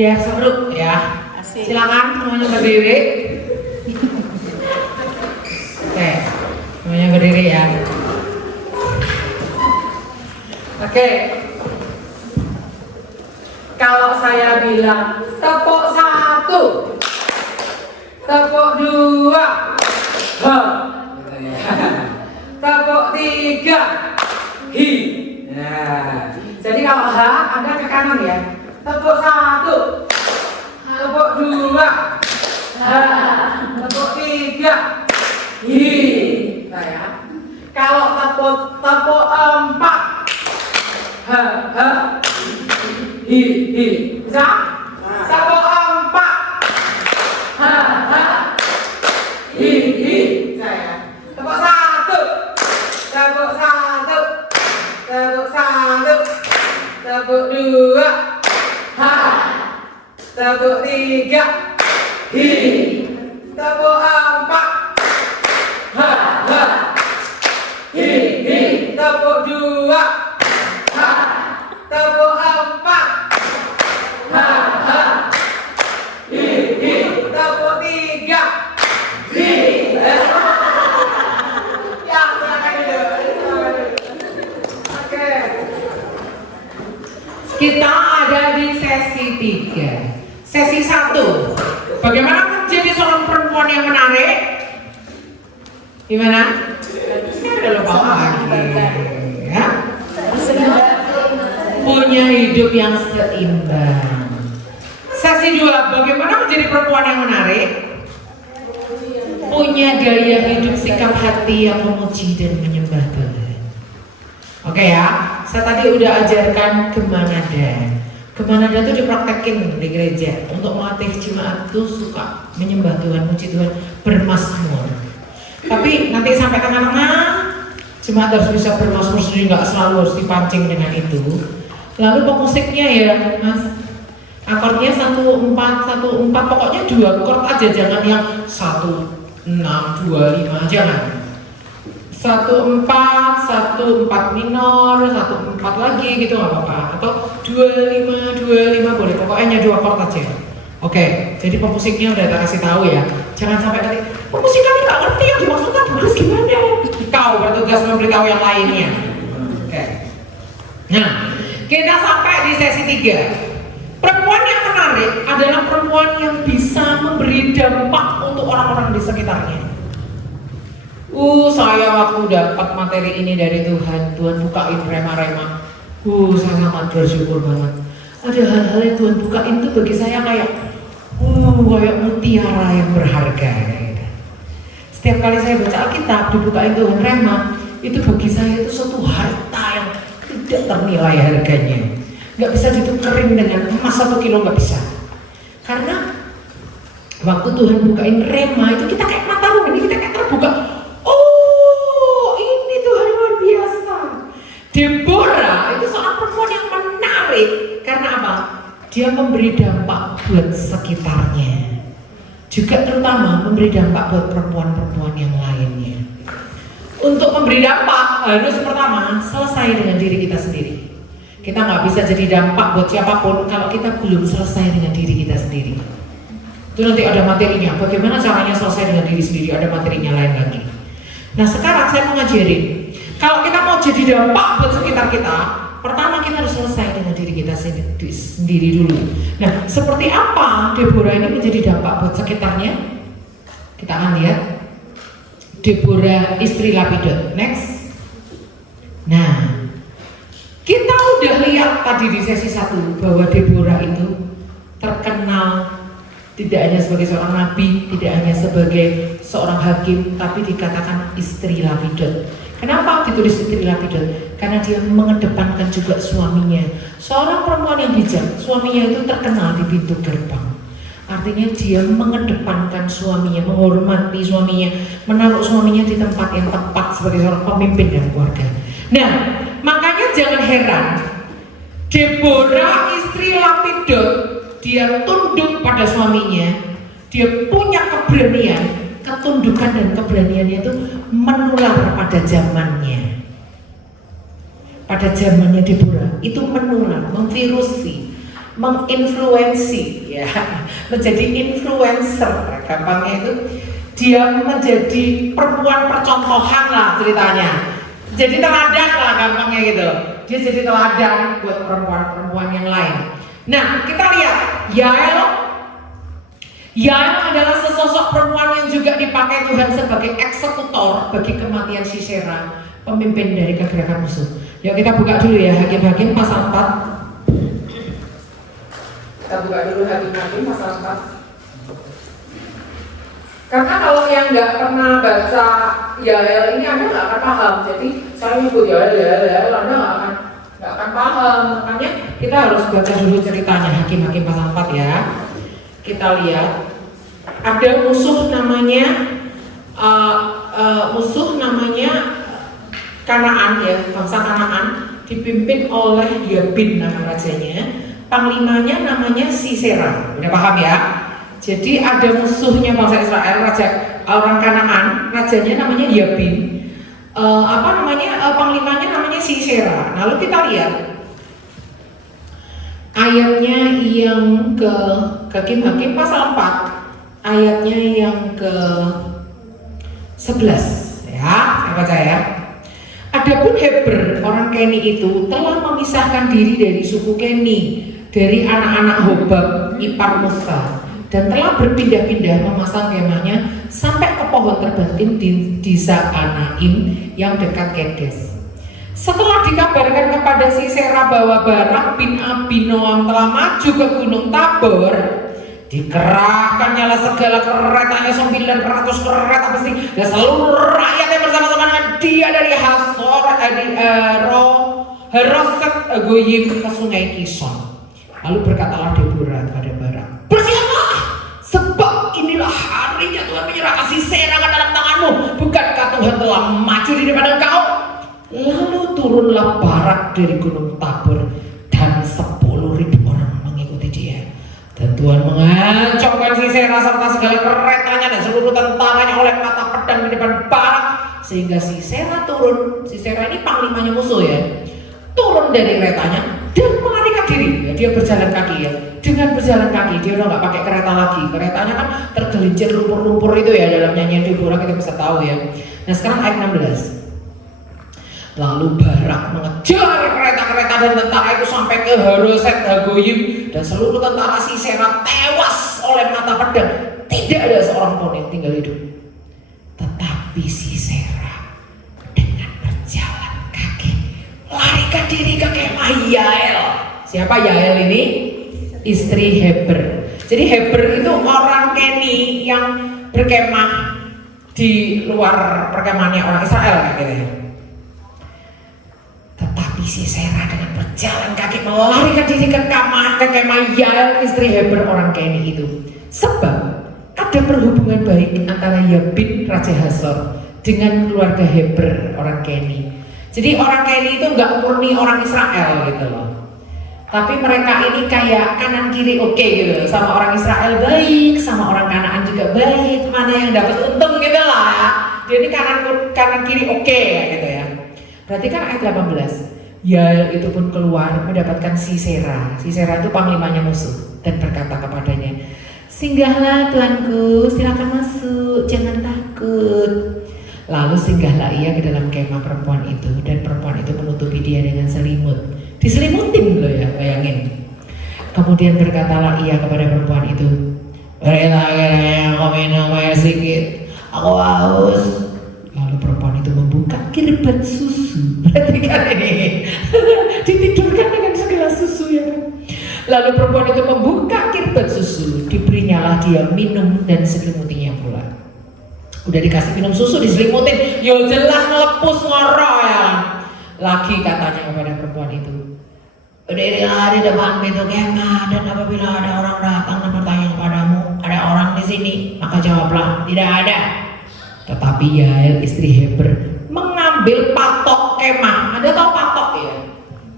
biar seru ya. Asik. Silakan semuanya berdiri. Oke, semuanya berdiri ya. Oke. Kalau saya bilang tepuk 1, tepuk 2, tepuk 3, hi. Nah, jadi kalau H Anda ke kanan ya. Tepuk 1, tepuk 2, tepuk 3, hi. Nah, ya. Kalau tepuk 4, hi. Bisa? Tepuk 4, hi. Saya. Tepuk 1, tepuk 1, tepuk 1, tepuk 2, tepuk 3, hi. Tepuk 4, hi. Tepuk 2, tepuk 4, hi. Tepuk 3, hi. Ya, silakan dulu. Oke. Kita ada di sesi 3. Sesi 1. Bagaimana menjadi seorang perempuan yang menarik? Gimana? Saya udah lupa lagi. Ya? Punya hidup yang seimbang. Sesi 2. Bagaimana menjadi perempuan yang menarik? Punya gaya hidup, sikap hati yang memuji dan menyembah Tuhan. Oke ya, saya tadi udah ajarkan Gemanada. Gemanada itu dipraktekin di gereja untuk melatih jemaat tuh suka menyembah Tuhan, memuji Tuhan, bermazmur. Tapi nanti sampai tengah-tengah jemaat harus bisa bermazmur sendiri, nggak selalu harus dipancing dengan itu. Lalu pemusiknya ya Mas, akordnya 1-4, 1-4, pokoknya 2 chord aja, jangan yang 1-6-2-5, jangan. 1-4, 1-4 minor, 1-4 lagi gitu nggak apa-apa, atau 2-5 boleh, pokoknya 2 chord aja. Oke, jadi pemusiknya udah tak kasih tahu ya, jangan sampai tadi pemusik kami nggak ngerti yang dimaksudkan harus gimana. Kau bertugas memberitahu yang lainnya. Oke. Nah, kita sampai di sesi 3. Perempuan yang menarik adalah perempuan yang bisa memberi dampak untuk orang-orang di sekitarnya. Saya waktu dapat materi ini dari Tuhan bukain rema-rema. Saya sangat bersyukur banget. Ada hal-hal yang Tuhan bukain itu bagi saya kayak mutiara yang berharga. Setiap kali saya baca Alkitab dibukain Tuhan rema, itu bagi saya itu suatu harta yang tidak ternilai harganya. Nggak bisa ditukerin dengan emas 1 kilo, nggak bisa. Karena waktu Tuhan bukain rema itu kita kayak mata rumah ini, kita kayak terbuka. Oh, ini Tuhan luar biasa. Deborah itu seorang perempuan yang menarik. Karena apa? Dia memberi dampak buat sekitarnya. Juga terutama memberi dampak buat perempuan-perempuan yang lainnya. Untuk memberi dampak harus pertama selesai dengan diri kita sendiri. Kita nggak bisa jadi dampak buat siapapun kalau kita belum selesai dengan diri kita sendiri. Itu nanti ada materinya. Bagaimana caranya selesai dengan diri sendiri? Ada materinya lain lagi. Nah sekarang saya mau ngajarin. Kalau kita mau jadi dampak buat sekitar kita, pertama kita harus selesai dengan diri kita sendiri dulu. Nah seperti apa Deborah ini menjadi dampak buat sekitarnya? Kita akan lihat. Deborah istri Lapidot. Next. Nah, kita udah lihat tadi di sesi 1 bahwa Deborah itu terkenal tidak hanya sebagai seorang nabi, tidak hanya sebagai seorang hakim, tapi dikatakan istri Lapidot. Kenapa ditulis istri Lapidot? Karena dia mengedepankan juga suaminya. Seorang perempuan yang bijak, suaminya itu terkenal di pintu gerbang. Artinya dia mengedepankan suaminya, menghormati suaminya, menaruh suaminya di tempat yang tepat sebagai seorang pemimpin dan keluarga. Nah, makanya jangan heran, Deborah istri Lapidot, dia tunduk pada suaminya, dia punya keberanian, ketundukan dan keberaniannya itu menular pada zamannya. Pada zamannya Deborah itu menular, memvirusi, menginfluensi ya, menjadi influencer, gampangnya itu dia menjadi perempuan percontohan lah ceritanya, jadi teladan lah gampangnya gitu, dia jadi teladan buat perempuan-perempuan yang lain. Nah kita lihat Yael adalah sesosok perempuan yang juga dipakai Tuhan sebagai eksekutor bagi kematian Sisera, pemimpin dari kegerakan musuh. Yuk kita buka dulu ya Hakim-Hakim pasal 4. Kita buka dulu Hakim-Hakim pasal 4. Karena kalau yang nggak pernah baca Yael ini Anda nggak akan paham. Jadi saya nyebut Yael Anda nggak akan paham. Makanya kita harus baca dulu ceritanya Hakim-Hakim pasal 4 ya. Kita lihat ada musuh namanya Kanaan ya, bangsa Kanaan dipimpin oleh Yabin nama rajanya, panglimanya namanya Sisera. Udah paham ya? Jadi ada musuhnya bangsa Israel, raja orang Kanaan, rajanya namanya Yabin. Panglimanya namanya Sisera. Lalu kita lihat ayatnya yang ke Hakim-Hakim pasal 4 ayatnya yang ke 11 ya, saya baca ya. Adapun Heber orang Keni itu telah memisahkan diri dari suku Keni, dari anak-anak Hobab ipar Musa, dan telah berpindah-pindah memasang kemahnya sampai ke pohon terbentin di Zaanaim yang dekat Kedes. Setelah dikabarkan kepada Sisera bahwa Barak bin Abinoam telah maju ke Gunung Tabor, dikerahkannya segala keretanya 900 kereta besi dan seluruh rakyatnya bersama-sama dengan dia dari Haroset Goyim ke sungai Kison. Lalu berkatalah Deborah kepada Barak, bersiaplah, sebab inilah harinya Tuhan menyerahkan Sisera ke dalam tanganmu. Bukankah Tuhan telah maju di depan engkau? Lalu turunlah Barak dari Gunung Tabor dan 10.000 orang mengikuti dia. Dan Tuhan mengancamkan Sisera serta segala keretanya dan seluruh tentaranya oleh mata pedang di depan Barak, sehingga Sisera turun. Sisera ini panglimanya musuh ya, turun dari keretanya dan melarikan diri ya, dia berjalan kaki ya. Dengan berjalan kaki dia udah nggak pakai kereta lagi, keretanya kan tergelincir lumpur-lumpur itu ya, dalam nyanyian Deborah kita bisa tahu ya. Nah sekarang ayat 16. Lalu Barak mengejar kereta-kereta dan tentara itu sampai ke Haroset Hagoyim, dan seluruh tentara Sisera tewas oleh mata pedang. Tidak ada seorang pun yang tinggal hidup. Tetapi Sisera dengan berjalan kaki larikan diri ke kemah Yael. Siapa Yael ini? Istri Heber. Jadi Heber itu orang Keni yang berkemah di luar perkemahannya orang Israel kayak gitu ya. Tetapi Sisera dengan berjalan kaki melarikan diri ke kemah Yael istri Heber orang Keni itu. Sebab ada perhubungan baik antara Yabin Raja Hasor dengan keluarga Heber orang Keni. Jadi orang Keni itu nggak murni orang Israel gitu loh. Tapi mereka ini kayak kanan kiri oke gitu, sama orang Israel baik, sama orang Kanaan juga baik, mana yang dapat untung gitu lah. Jadi kanan kiri oke gitu ya. Berarti kan ayat 18, Yael itu pun keluar mendapatkan Sisera. Sisera itu panglimanya musuh dan berkata kepadanya, singgahlah tuanku, silakan masuk, jangan takut. Lalu singgahlah ia ke dalam kemah perempuan itu, dan perempuan itu menutupi dia dengan selimut. Diselimutin loh ya, bayangin. Kemudian berkatalah ia kepada perempuan itu, berilah kiranya aku minum air sedikit, aku haus. Lalu perempuan itu membuka kirbat susu. Perhatikan ini, ditidurkan dengan segelas susu ya. Lalu perempuan itu membuka kirbat susu, diberinyalah dia minum dan selimutinya pula. Udah dikasih minum susu diselimutin, yo jelas melepus ngorok ya. Lagi katanya kepada perempuan itu, berdirilah di depan pintu kemah, dan apabila ada orang datang dan bertanya kepadamu, ada orang di sini, maka jawablah, tidak ada. Tetapi Yael istri Heber mengambil patok kemah. Anda tahu patok ya?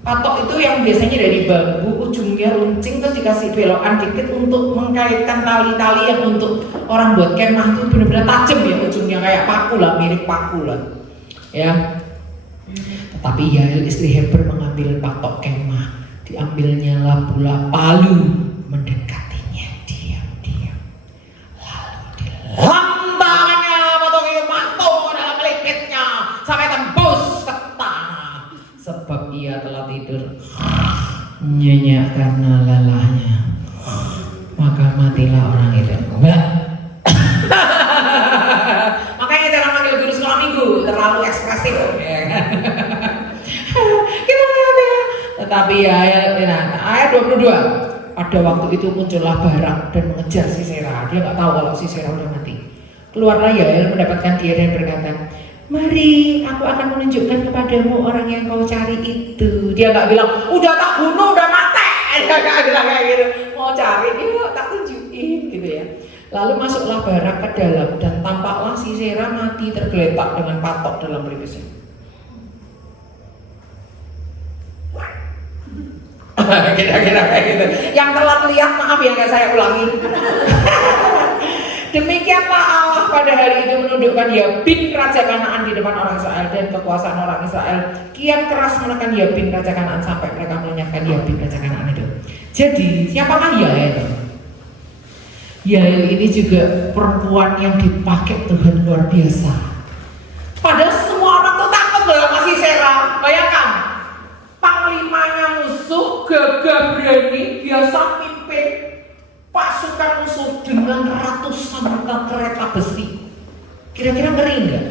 Patok itu yang biasanya dari bambu, ujungnya runcing, terus dikasih belokan dikit untuk mengkaitkan tali-tali yang untuk orang buat kemah itu benar-benar tajam ya, ujungnya kayak paku lah, mirip paku lah ya. Tetapi Yael istri Heber mengambil patok kemah, Diambilnyalah bola palu, mendekatinya diam-diam. Lalu dilantangnya potong itu masuk ke dalam pelipitnya sampai tembus ke tanah. Sebab ia telah tidur nyenyak karena lelahnya. Maka matilah orang itu. Makanya jangan manggil guru sekolah minggu, terlalu ekspresif, ya kan? Kita lihat ya. Tetapi ya, ayat 22. Pada waktu itu muncullah Barak dan mengejar Sisera. Dia nggak tahu kalau Sisera udah mati. Keluarlah Yael mendapatkan dia dan berkata, mari aku akan menunjukkan kepadamu orang yang kau cari itu. Dia nggak bilang, udah tak bunuh, udah mati. Dia nggak bilang kayak gitu. Mau cari dia tak tunjukin gitu ya. Lalu masuklah Barak ke dalam dan tampaklah Sisera mati tergeletak dengan patok dalam pelipisnya. Kira-kira kayak gitu. Yang telat lihat maaf ya, nggak saya ulangi. Demikianlah Allah pada hari itu menundukkan Yabin raja Kanaan di depan orang Israel, dan kekuasaan orang Israel kian keras menekan Yabin raja Kanaan sampai mereka melenyapkan Yabin raja Kanaan itu. Jadi siapakah Yael? Yael ini juga perempuan yang dipakai Tuhan luar biasa. Padahal semua orang tuh takut loh sama Sisera. Bayangkan, panglimanya musuh gagah berani, biasa pimpin pasukan musuh dengan ratusan kereta besi. Kira-kira ngeri nggak?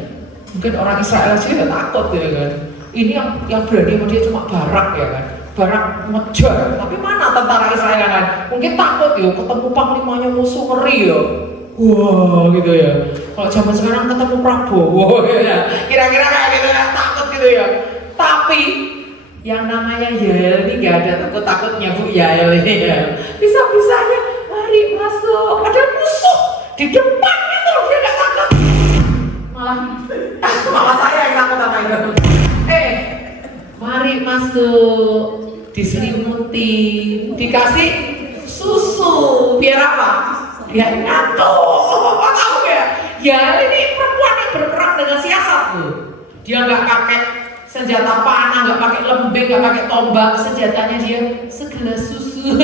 Mungkin orang Israel sih udah takut ya kan. Ini yang berani sama dia cuma Barak ya kan. Barak ngejar, tapi mana tentara Israel kan? Mungkin takut ya, ketemu panglimanya musuh ngeri ya. Wah gitu ya. Kalau zaman sekarang ketemu Prabowo ya, kira-kira kayak gitu ya, takut gitu ya. Tapi yang namanya Yael ini gak ada takut-takutnya Bu Yael ini ya. Bisa-bisanya mari masuk, ada musuh di depannya tuh dia gak takut. Malah saya yang takut sama itu. Mari masuk, diselimuti, dikasih susu, biar apa? Biar ngantuk, tahu ya? Ya ini perempuan yang berperang dengan siasat tuh. Dia nggak pakai senjata panah, nggak pakai lembing, nggak pakai tombak, senjatanya dia segelas susu.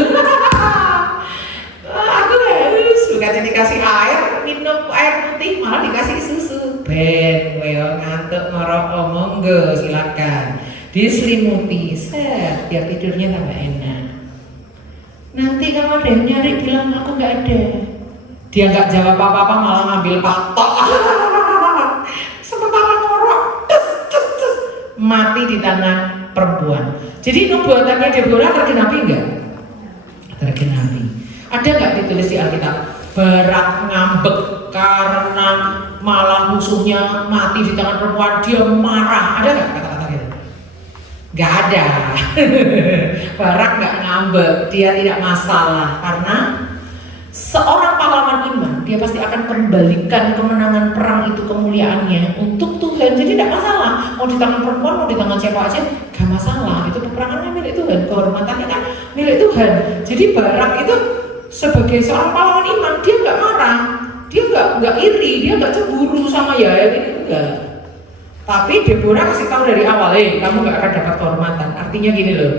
Aku harus bukan dikasih air, minum air putih, malah dikasih susu. Ben, weo ngantuk ngerokok, monggo silakan. Diselimuti, set, biar tidurnya tambah enak. Nanti kalau ada yang nyari bilang aku nggak ada. Dia nggak jawab apa-apa, malah ngambil patok. Sementara ngorok, mati di tangan perempuan. Jadi nubuatannya Deborah tergenapi enggak? Tergenapi. Ada nggak ditulis di Alkitab? Barak ngambek karena malah musuhnya mati di tangan perempuan, dia marah. Ada nggak kata-kata gitu? Nggak ada. Barak nggak ngambek, dia tidak masalah karena seorang pahlawan iman, dia pasti akan kembalikan kemenangan perang itu, kemuliaannya untuk Tuhan. Jadi tidak masalah, mau di tangan perempuan, mau di tangan siapa aja, gak masalah. Itu peperangannya milik Tuhan, kehormatannya kan milik Tuhan. Jadi Barak itu sebagai seorang pahlawan iman, dia nggak marah, dia nggak iri, dia nggak cemburu sama Yael ini, enggak. Tapi Deborah kasih tahu dari awal, kamu nggak akan dapat kehormatan. Artinya gini loh,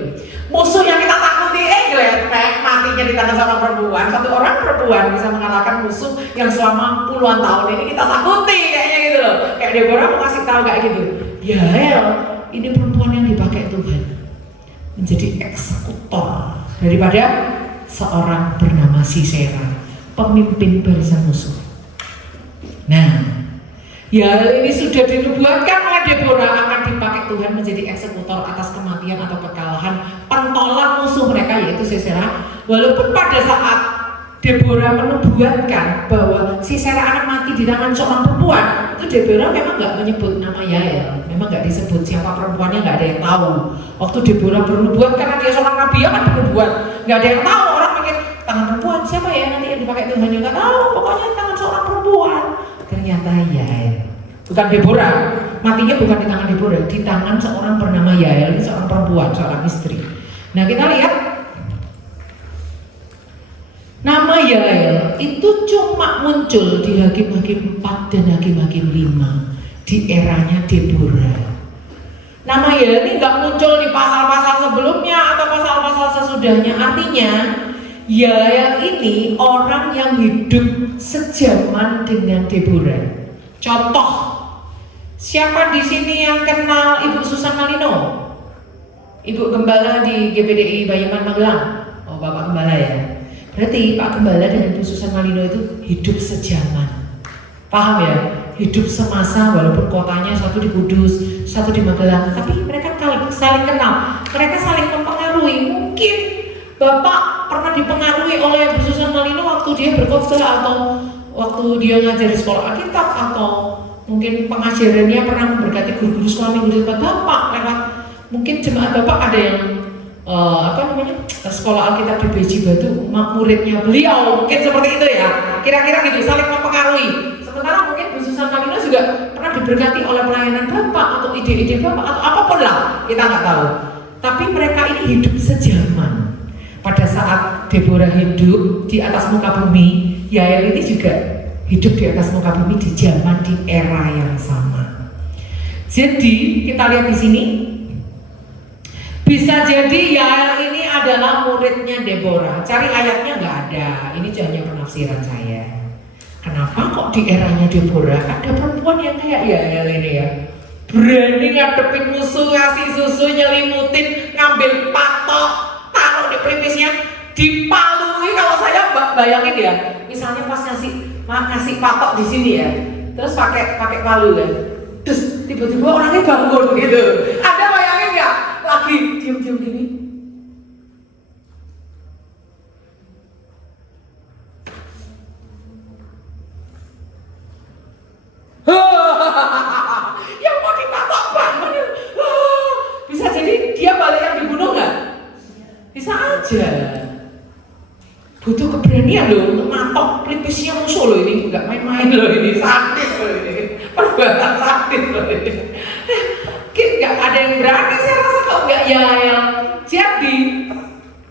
musuh yang kita takuti, geletek matinya di tangan sama perempuan. Satu orang perempuan bisa mengalahkan musuh yang selama puluhan tahun ini kita takuti, kayaknya gitu loh. Kayak Deborah mau kasih tahu kayak gitu. Yael, ini perempuan yang dipakai Tuhan menjadi eksekutor daripada seorang bernama Sisera, pemimpin barisan musuh. Nah, Yael ini sudah dinubuatkan oleh Deborah akan dipakai Tuhan menjadi eksekutor atas kematian atau kekalahan pentolan musuh mereka, yaitu Sisera. Walaupun pada saat Deborah menubuatkan bahwa Sisera akan mati di tangan seorang perempuan, itu Deborah memang nggak menyebut nama Yael, memang nggak disebut siapa perempuannya, nggak ada yang tahu. Waktu Deborah bernubuat, karena dia seorang nabi kan bernubuat, nggak ada yang tahu. Orang mikir tangan perempuan siapa ya nanti yang dipakai Tuhan, juga nggak tahu. Pokoknya tangan seorang perempuan. Ternyata Yael, bukan Deborah, matinya bukan di tangan Deborah, di tangan seorang bernama Yael, ini seorang perempuan, seorang istri. Nah kita lihat, nama Yael itu cuma muncul di Hakim-Hakim 4 dan Hakim-Hakim 5 di eranya Deborah. Nama Yael ini nggak muncul di pasal-pasal sebelumnya atau pasal-pasal sesudahnya. Artinya Yael ini orang yang hidup sejaman dengan Deborah. Contoh, siapa di sini yang kenal Ibu Susan Malino? Ibu Gembala di GPDI Bayaman Magelang. Oh, Bapak Gembala ya. Berarti Pak Gembala dengan Ibu Susan Malino itu hidup sejaman. Paham ya? Hidup semasa walaupun kotanya satu di Kudus, satu di Magelang, tapi mereka saling kenal, mereka saling mempengaruhi. Mungkin Bapak pernah dipengaruhi oleh Bu Susan Malino waktu dia berkhotbah atau waktu dia ngajar di sekolah Alkitab, atau mungkin pengajarannya pernah memberkati guru-guru sekolah minggu di tempat Bapak lewat mungkin jemaat Bapak ada yang sekolah Alkitab di Beji Batu, muridnya beliau, mungkin seperti itu ya, kira-kira gitu, saling mempengaruhi. Sementara mungkin Bu Susan Malino juga pernah diberkati oleh pelayanan Bapak atau ide-ide Bapak atau apapun lah, kita nggak tahu. Tapi mereka ini hidup sejaman. Pada saat Deborah hidup di atas muka bumi, Yael ini juga hidup di atas muka bumi di zaman, di era yang sama. Jadi kita lihat di sini, bisa jadi Yael ini adalah muridnya Deborah. Cari ayatnya nggak ada, ini hanya penafsiran saya. Kenapa kok di eranya Deborah ada perempuan yang kayak Yael ini ya? Berani ngadepin musuh, ngasih susu, nyelimutin, ngambil patok, taruh di pelipisnya, dipalui. Kalau saya bayangin ya, misalnya pas ngasih patok di sini ya, terus pakai palu kan, terus tiba-tiba orangnya bangun gitu. Ada bayangin nggak? Lagi diam-diam gini. Yang mau dipatok bangun. Bisa jadi dia balik yang dibunuh nggak? Bisa aja. Butuh keberanian loh untuk matok pelipisnya musuh loh, ini nggak main-main loh, ini sadis loh, ini perbuatan sadis loh ini. Nggak ada yang berani, saya rasa kok nggak Yael. Jadi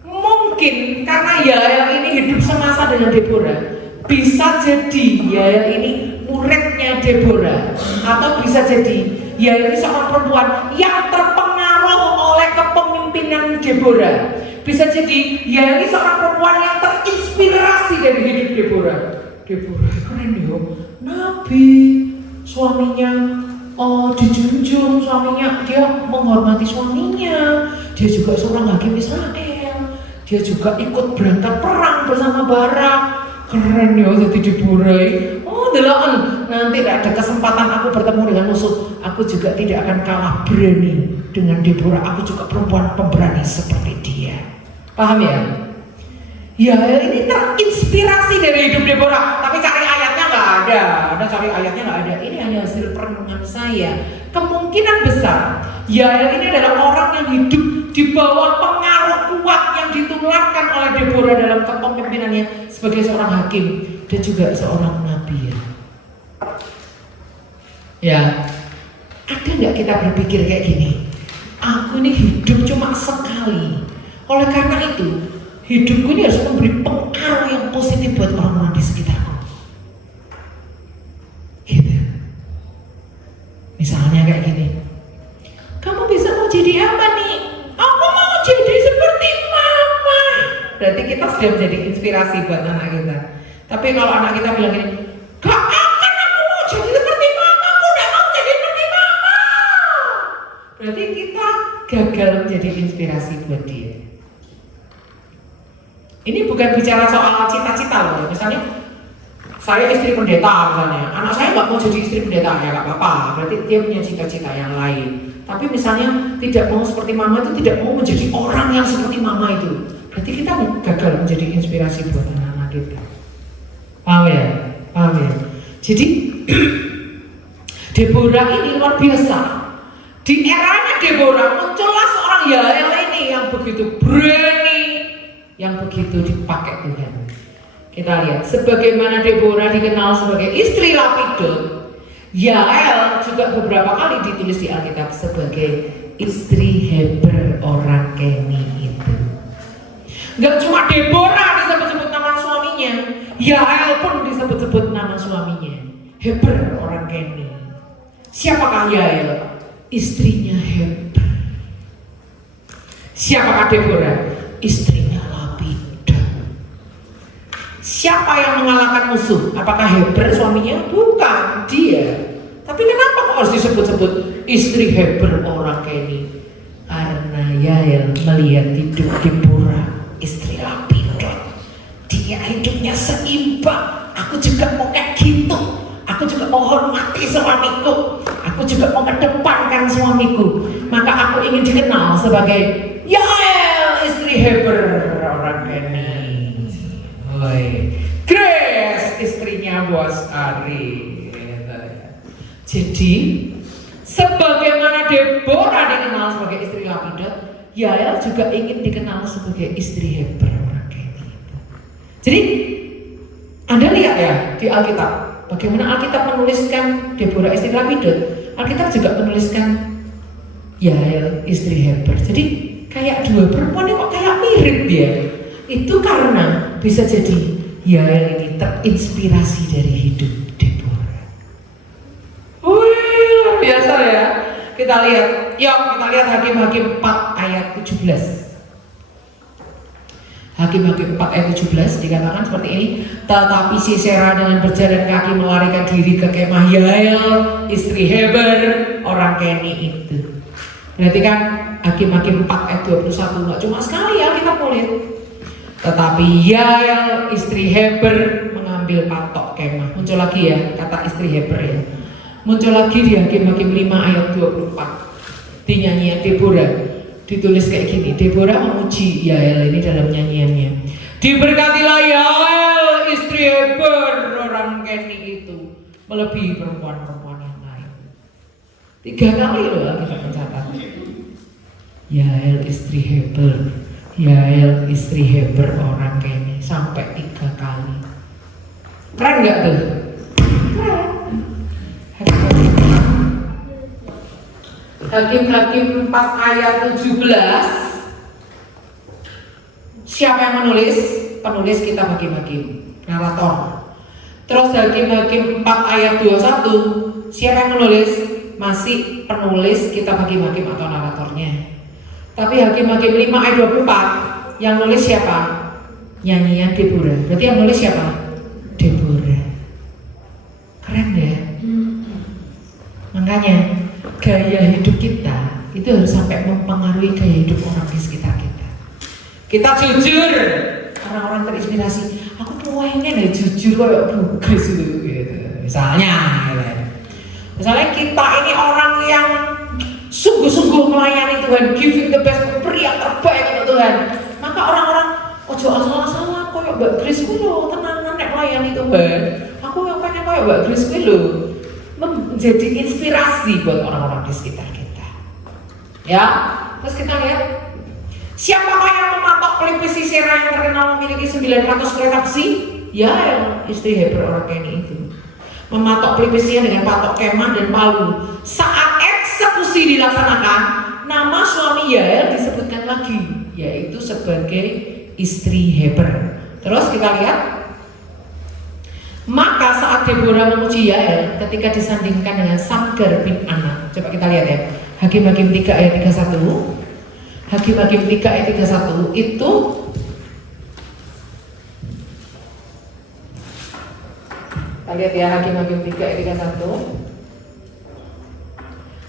mungkin karena Yael ini hidup semasa dengan Deborah, bisa jadi Yael ini muridnya Deborah, atau bisa jadi Yael ini seorang perempuan yang terpengaruh oleh kepemimpinan Deborah. Bisa jadi Yael ini seorang perempuan yang terinspirasi dari hidup Deborah. Deborah keren ya, nabi, suaminya dijunjung, suaminya, dia menghormati suaminya, dia juga seorang hakim Israel, dia juga ikut berangkat perang bersama Barak. Keren ya jadi Deborah. Oh deloken, nanti ada kesempatan aku bertemu dengan musuh, aku juga tidak akan kalah berani dengan Deborah. Aku juga perempuan pemberani seperti dia. Paham ya? Yael ini terinspirasi dari hidup Deborah, tapi cari ayatnya nggak ada. Cari ayatnya nggak ada. Ini hanya hasil perenungan saya. Kemungkinan besar Yael ini adalah orang yang hidup di bawah pengaruh kuat yang ditularkan oleh Deborah dalam kepemimpinannya sebagai seorang hakim dan juga seorang nabi. Ya, ada nggak kita berpikir kayak gini? Aku ini hidup cuma sekali. Oleh karena itu, hidupku ini harus memberi pengaruh yang positif buat orang-orang di sekitarku. Gitu. Misalnya kayak gini. Kamu bisa mau jadi apa nih? Aku mau jadi seperti mama. Berarti kita sudah menjadi inspirasi buat anak kita. Tapi kalau anak kita bilang gini, gak akan aku mau jadi seperti mama, aku gak mau jadi seperti mama. Berarti kita gagal menjadi inspirasi buat dia. Ini bukan bicara soal cita-cita loh. Misalnya saya istri pendeta misalnya, anak saya nggak mau jadi istri pendeta, ya nggak apa-apa. Berarti dia punya cita-cita yang lain. Tapi misalnya tidak mau seperti mama itu, tidak mau menjadi orang yang seperti mama itu, berarti kita gagal menjadi inspirasi buat anak-anak kita. Paham ya? Paham ya? Jadi Deborah ini luar biasa. Di eranya Deborah muncullah seorang Yael ini yang begitu berani, yang begitu dipakai Tuhan. Kita lihat, sebagaimana Deborah dikenal sebagai istri Lapidot, Yael juga beberapa kali ditulis di Alkitab sebagai istri Heber orang Keni itu. Gak cuma Deborah disebut-sebut nama suaminya, Yael pun disebut-sebut nama suaminya, Heber orang Keni. Siapakah Yael? Istrinya Heber. Siapakah Deborah? Istrinya Lapida. Siapa yang mengalahkan musuh? Apakah Heber suaminya? Bukan, dia. Tapi kenapa kok harus disebut-sebut istri Heber orang Keni? Karena Yael melihat hidup Deborah, istri Lapida. Dia hidupnya seimbang. Aku juga mau kayak gitu. Aku juga mau hormati suamiku. Aku juga mau kedepankan suamiku. Maka aku ingin dikenal sebagai Yael, istri Heber orang Keni. Grace, istrinya Bos Ari. Jadi, sebagaimana Deborah dikenal sebagai istri Lapida, Yael juga ingin dikenal sebagai istri Heber orang Keni. Jadi, Anda lihat ya di Alkitab, bagaimana Alkitab menuliskan Deborah istri Lapida. Alkitab juga menuliskan Yael istri Heber. Jadi kayak dua perempuan ini kok kayak mirip ya. Itu karena bisa jadi Yael ini terinspirasi dari hidup Deborah. Wih, luar biasa ya. Kita lihat, yuk kita lihat Hakim-Hakim 4 ayat 17. Hakim-Hakim 4 ayat 17 dikatakan seperti ini. Tetapi Sisera dengan berjalan kaki melarikan diri ke kemah Yael, istri Heber, orang Keni itu. Berarti kan Hakim-Hakim 4 ayat 21, nggak cuma sekali ya kita lihat. Tetapi Yael, istri Heber mengambil patok kemah. Muncul lagi ya kata istri Heber ya. Muncul lagi di Hakim-Hakim 5 ayat 24. Di nyanyian Deborah ditulis kayak gini. Deborah memuji Yael ini dalam nyanyiannya. Diberkatilah Yael, istri Heber orang Keni itu, melebihi perempuan-perempuan yang lain. 3 kali loh kita mencatat. Yael istri Heber, Yael istri Heber orang Keni, sampai 3 kali. Keren nggak tuh? Keren. Hakim-Hakim 4 ayat 17. Siapa yang menulis? Penulis kitab Hakim-Hakim, narator. Terus Hakim-Hakim 4 ayat 21. Siapa yang menulis? Masih penulis kitab Hakim-Hakim atau naratornya. Tapi Hakim-Hakim 5 ayat 24 yang nulis siapa? Nyanyian Deborah. Berarti yang nulis siapa? Deborah. Keren ya. Makanya gaya hidup kita itu harus sampai mempengaruhi gaya hidup orang di sekitar kita. Kita jujur, orang-orang terinspirasi. Aku pengen ya jujur kayak Bugis gitu. Misalnya kita ini orang yang sungguh-sungguh melayani Tuhan, giving the best, beri yang terbaik untuk Tuhan. Maka orang-orang ojo asal-asalan kayak Mbak Grace kuwi lho, tenanan nek melayani Tuhan. Aku yang pengen kayak Mbak Grace kuwi lho. Menjadi inspirasi buat orang-orang di sekitar kita. Ya, terus kita lihat siapakah yang mematok pelipis Sisera yang terkenal memiliki 900 kereta besi? Ya, istri Heber orang Keni itu. Mematok pelipisnya dengan patok kemah dan palu. Saat eksekusi dilaksanakan, nama suami Yael disebutkan lagi, yaitu sebagai istri Heber. Terus kita lihat. Maka saat Deborah memuji Yael ketika disandingkan dengan Samgar bin Anak. Coba kita lihat ya. Hakim-Hakim 3 ayat 31. Hakim-Hakim 3 ayat 31 itu kita lihat ya, Hakim-Hakim 3 ayat 31.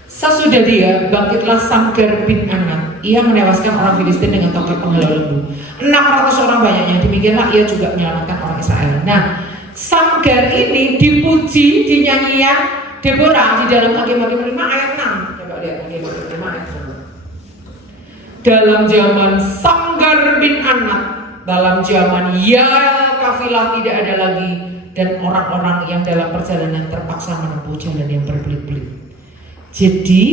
Sesudah dia bangkitlah Samgar bin Anak. Ia menewaskan orang Filistin dengan tongkat penghalau lembu. 600 orang banyaknya. Demikianlah ia juga menyelamatkan orang Israel. Nah, Samgar ini dipuji di nyanyian Deborah di dalam Hakim-Hakim 5 ayat 6. Coba lihat Hakim-Hakim 5 ayat 6. Dalam zaman Samgar bin Anak, dalam zaman Yael kafilah tidak ada lagi, dan orang-orang yang dalam perjalanan terpaksa menempuh jalan yang berbelit-belit. Jadi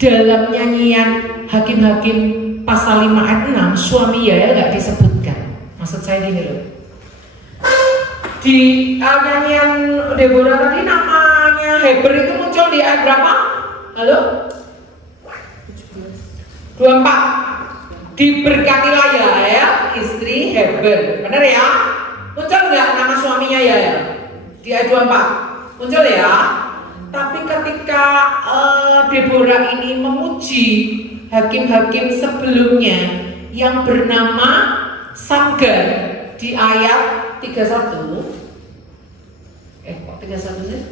dalam nyanyian Hakim-Hakim pasal 5 ayat 6 suami Yael gak disebutkan. Maksud saya gini loh. Di nyanyian Deborah tadi namanya Heber itu muncul di ayat berapa? Halo? 24. Diberkatilah Yael, istri Heber. Benar ya? Muncul nggak nama suaminya Yael? Di ayat 24. Muncul ya? Tapi ketika Deborah ini memuji hakim-hakim sebelumnya yang bernama Samgar di ayat 31. Kok 31 sih?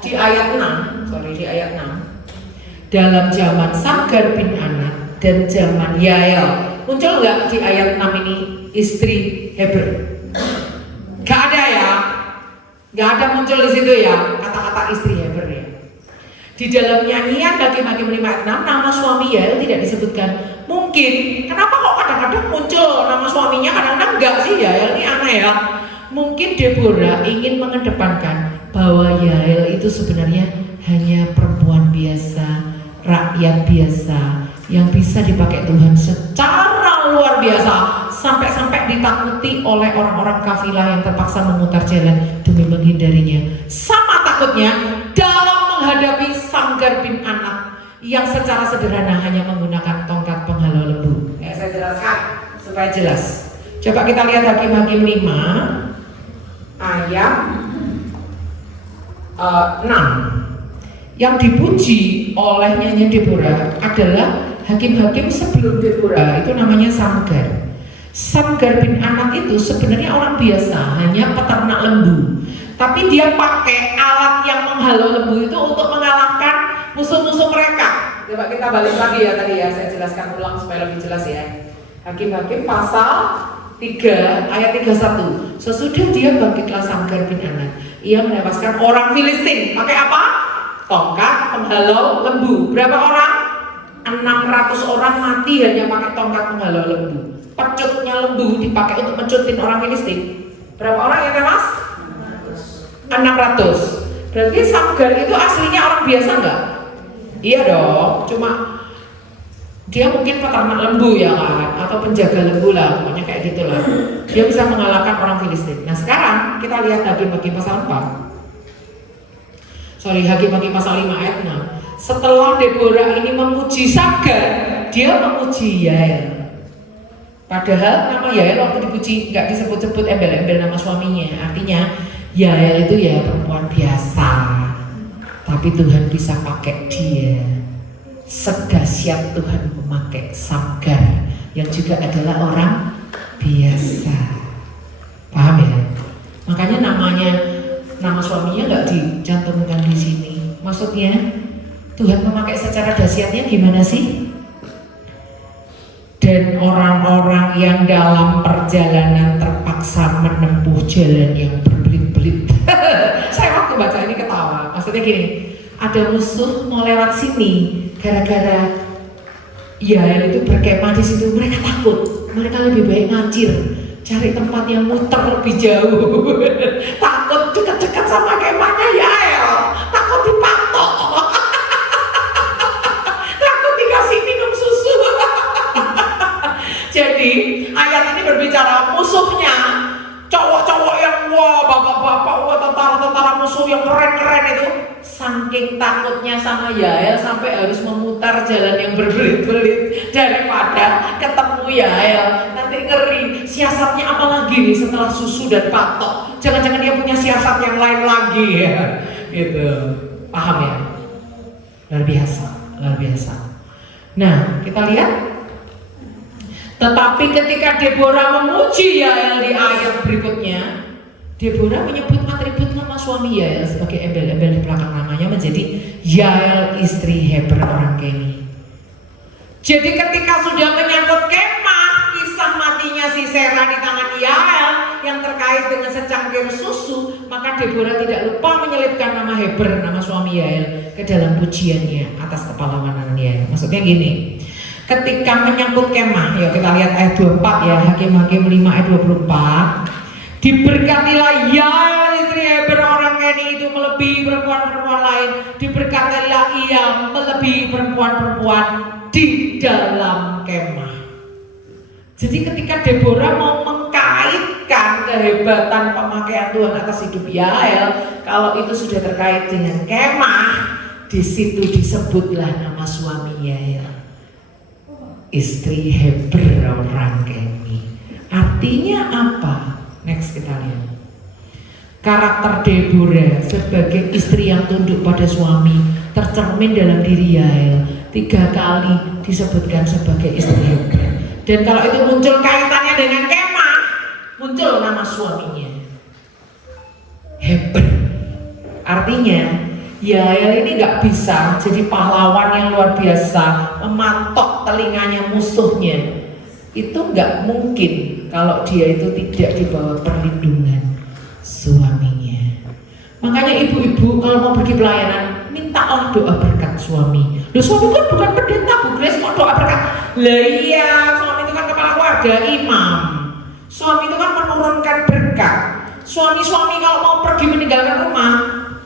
Di ayat 6, di ayat 6. Dalam zaman Samgar bin Anak dan zaman Yael. Muncul nggak di ayat 6 ini istri Heber? Gak ada ya? Gak ada muncul di situ ya kata-kata istri Heber ya. Di dalam nyanyian Hakim-Hakim 5 ayat 6 nama suami Yael tidak disebutkan. Mungkin kenapa kok kadang-kadang muncul nama suaminya, kadang-kadang enggak sih Yael, ini aneh ya. Mungkin Deborah ingin mengedepankan bahwa Yael itu sebenarnya hanya perempuan biasa, rakyat biasa yang bisa dipakai Tuhan secara luar biasa, sampai-sampai ditakuti oleh orang-orang kafilah yang terpaksa memutar jalan demi menghindarinya. Sama takutnya dalam menghadapi Samgar bin Anak yang secara sederhana hanya menggunakan tongkat penghalau lembu. Saya jelaskan supaya jelas. Coba kita lihat Hakim-Hakim 5 ayat 6. Yang dipuji oleh nyanyi Deborah adalah hakim-hakim sebelum Deborah, itu namanya Samgar. Samgar bin Anak itu sebenarnya orang biasa, hanya peternak lembu. Tapi dia pakai alat yang menghalau lembu itu untuk mengalahkan musuh-musuh mereka. Coba kita balik lagi ya tadi ya, saya jelaskan ulang supaya lebih jelas ya. Hakim-hakim pasal 3 ayat 31. Sesudah dia bangkitlah Samgar bin Anak. Ia menewaskan orang Filistin. Pakai apa? Tongkat penghalau lembu. Berapa orang? 600 orang mati hanya pakai tongkat penghalau lembu. Pecutnya lembu dipakai untuk mencutin orang Filistin. Berapa orang yang tewas? 600. Berarti Samgar itu aslinya orang biasa enggak? Iya dong, cuma dia mungkin peternak lembu ya kan, atau penjaga lembu lah, pokoknya kayak gitulah. Dia bisa mengalahkan orang Filistin. Nah sekarang kita lihat Hakim-Hakim pasal 4. Hakim-Hakim pasal 5 ayat 6. Setelah Deborah ini memuji Samgar, dia memuji Yael. Padahal nama Yael waktu dipuji nggak disebut-sebut embel-embel nama suaminya. Artinya Yael itu ya perempuan biasa, tapi Tuhan bisa pakai dia. Sedahsyat Tuhan memakai Samgar yang juga adalah orang biasa. Paham ya? Makanya nama suaminya nggak dicantumkan di sini. Maksudnya Tuhan memakai secara dahsyatnya gimana sih? Dan orang-orang yang dalam perjalanan terpaksa menempuh jalan yang berbelit-belit. Saya waktu baca ini ketawa. Maksudnya gini, ada musuh mau lewat sini. Gara-gara Yael itu berkemah di situ, mereka takut. Mereka lebih baik ngacir, cari tempat yang muter lebih jauh. Takut dekat-dekat sama kemahnya Yael, takut dipatok, takut dikasih minum susu. Jadi ayat ini berbicara musuhnya, cowok-cowok yang wah, bapak-bapak, wah, tentara-tentara musuh yang keren-keren itu. Saking takutnya sama Yael sampai harus memutar jalan yang berbelit-belit daripada ketemu Yael. Nanti ngeri, siasatnya apa lagi nih setelah susu dan patok? Jangan-jangan dia punya siasat yang lain lagi ya, gitu. Paham ya? Luar biasa, luar biasa. Nah, kita lihat. Tetapi ketika Deborah memuji Yael di ayat berikutnya, Deborah menyebut atribut nama suami Yael sebagai embel-embel di belakang namanya menjadi Yael istri Heber orang Keni. Jadi ketika sudah menyangkut kemah, kisah matinya Sisera di tangan Yael yang terkait dengan secangkir susu, maka Deborah tidak lupa menyelipkan nama Heber, nama suami Yael, ke dalam pujiannya atas kepahlawanan Yael. Maksudnya gini, ketika menyangkut kemah, ya kita lihat ayat 24 ya, Hakim-Hakim 5 ayat 24. Diberkatilah Yael istri Heber orang Keni itu melebihi perempuan-perempuan lain. Diberkatilah ia melebihi perempuan-perempuan di dalam kemah. Jadi ketika Deborah mau mengkaitkan kehebatan pemakaian Tuhan atas hidup Yael, kalau itu sudah terkait dengan kemah, di situ disebutlah nama suami Yael, istri Heber orang Keni. Artinya apa? Next kita lihat. Karakter Deborah sebagai istri yang tunduk pada suami tercermin dalam diri Yael. 3 kali disebutkan sebagai istri Hebron. Dan kalau itu muncul kaitannya dengan kemah, muncul nama suaminya, Hebron. Artinya Yael ini gak bisa jadi pahlawan yang luar biasa, mematok telinganya musuhnya. Itu gak mungkin kalau dia itu tidak di bawah perlindungan suaminya. Makanya ibu-ibu kalau mau pergi pelayanan, mintalah doa berkat suami. Loh, suami kan bukan pendeta, Bu Grace, mau doa berkat. Lah iya, suami itu kan kepala keluarga, imam. Suami itu kan menurunkan berkat. Suami-suami kalau mau pergi meninggalkan rumah,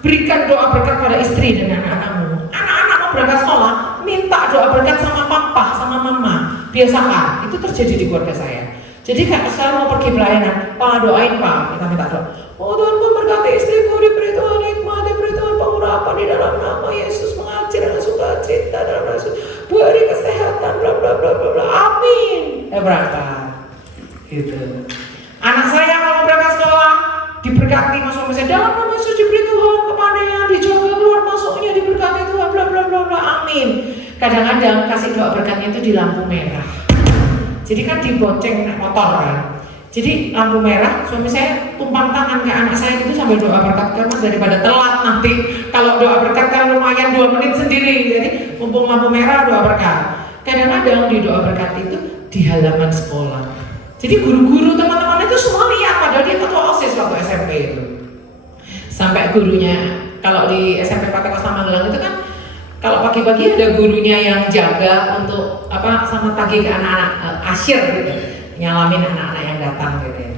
berikan doa berkat pada istri dan anak-anakmu. Anak-anak mau berangkat sekolah, minta doa berkat sama papa, sama mama. Biasakan, itu terjadi di keluarga saya. Jadi kalau saya mau pergi pelayanan, Pak doain Pak, kita minta doa. Oh Tuhan, memberkati istriku, diberi Tuhan hikmat, diberi Tuhan pengurapan di dalam nama Yesus, mengajar dengan sukacita dalam nama Yesus, beri kesehatan, bla bla bla bla bla, amin. Berangkat, gitu. Anak saya kalau berangkat sekolah, diberkati masuk saya dalam nama Yesus, diberi Tuhan kepadanya, dijaga keluar masuknya, diberkati Tuhan, bla bla bla bla, amin. Kadang-kadang kasih doa berkatnya itu di lampu merah. Jadi kan dibonceng naik motor kan. Jadi lampu merah, suami saya tumpang tangan ke anak saya itu sambil doa berkat, karena daripada telat nanti. Kalau doa berkat kan lumayan 2 menit sendiri. Jadi mumpung lampu merah doa berkat. Kadang-kadang di doa berkat itu di halaman sekolah. Jadi guru-guru teman-teman itu semua lihat, padahal dia ketua OSIS waktu SMP itu. Sampai gurunya, kalau di SMP Patekosta Magelang itu kan, kalau pagi-pagi ada gurunya yang jaga untuk sama tagih ke anak-anak asyir gitu, nyalamin anak-anak yang datang gitu ya.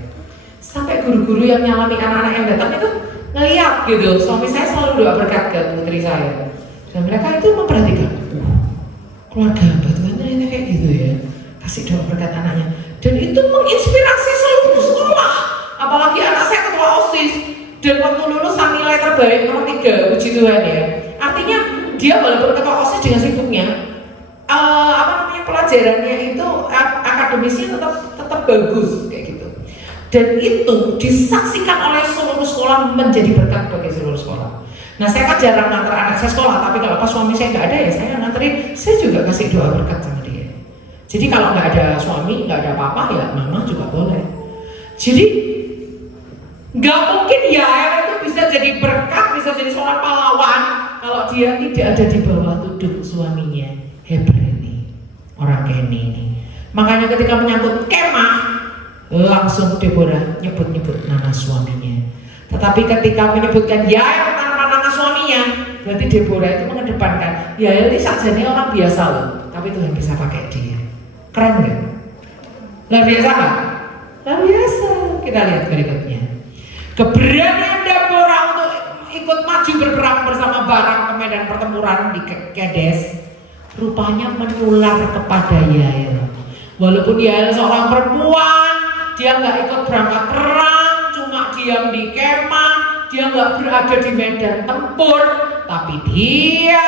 Sampai guru-guru yang nyalami anak-anak yang datang itu ngeliat gitu. Suami saya selalu doa berkat ke putri saya. Dan mereka itu memperhatikan, keluarga Batuan ternyata kayak gitu ya, kasih doa berkat anaknya. Dan itu menginspirasi seluruh sekolah. Apalagi anak saya ketua OSIS dan waktu lulusan nilai terbaik nomor 3, puji Tuhan ya. Artinya dia walaupun ketua OSIS dengan sibuknya, pelajarannya itu akademisnya tetap bagus kayak gitu. Dan itu disaksikan oleh seluruh sekolah, menjadi berkat bagi seluruh sekolah. Nah saya kan jarang nganter anak saya sekolah, tapi kalau pas suami saya nggak ada ya saya nganterin, saya juga kasih doa berkat sama dia. Jadi kalau nggak ada suami, nggak ada apa-apa ya mama juga boleh. Jadi nggak mungkin ya itu bisa jadi berkat, bisa jadi seorang pahlawan kalau dia tidak ada di bawah tudung suaminya, Hebron ini, orang Keni ini. Makanya ketika menyangkut kemah, langsung Deborah nyebut-nyebut nama suaminya. Tetapi ketika menyebutkan Yael tanpa nama suaminya, berarti Deborah itu mengedepankan Yael ini sajanya orang biasa loh, tapi Tuhan bisa pakai dia. Keren nggak? Luar biasa nggak? Luar biasa. Kita lihat berikutnya. Keberanian Deborah untuk ikut maju berperang bersama Barak ke medan pertempuran di Kedes rupanya menular kepada Yael. Walaupun Yael seorang perempuan, dia nggak ikut berangkat perang, cuma diam di kemah, dia nggak berada di medan tempur, tapi dia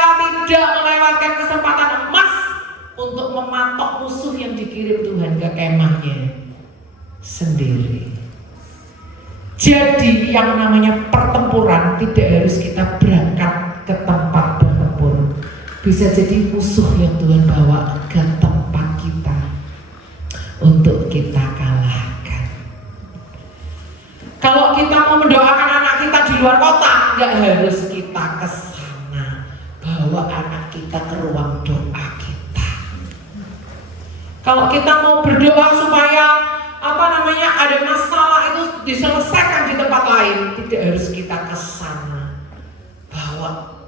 tidak melewatkan kesempatan emas untuk mematok musuh yang dikirim Tuhan ke kemahnya sendiri. Jadi yang namanya pertempuran tidak harus kita berangkat ke tempat bertempur. Bisa jadi musuh yang Tuhan bawa ke tempat kita untuk kita kalahkan. Kalau kita mau mendoakan anak kita di luar kota, nggak harus kita ke sana. Bawa anak kita ke ruang doa kita. Kalau kita mau berdoa supaya ada masalah itu diselesaikan di tempat lain, tidak harus kita ke sana. Bawa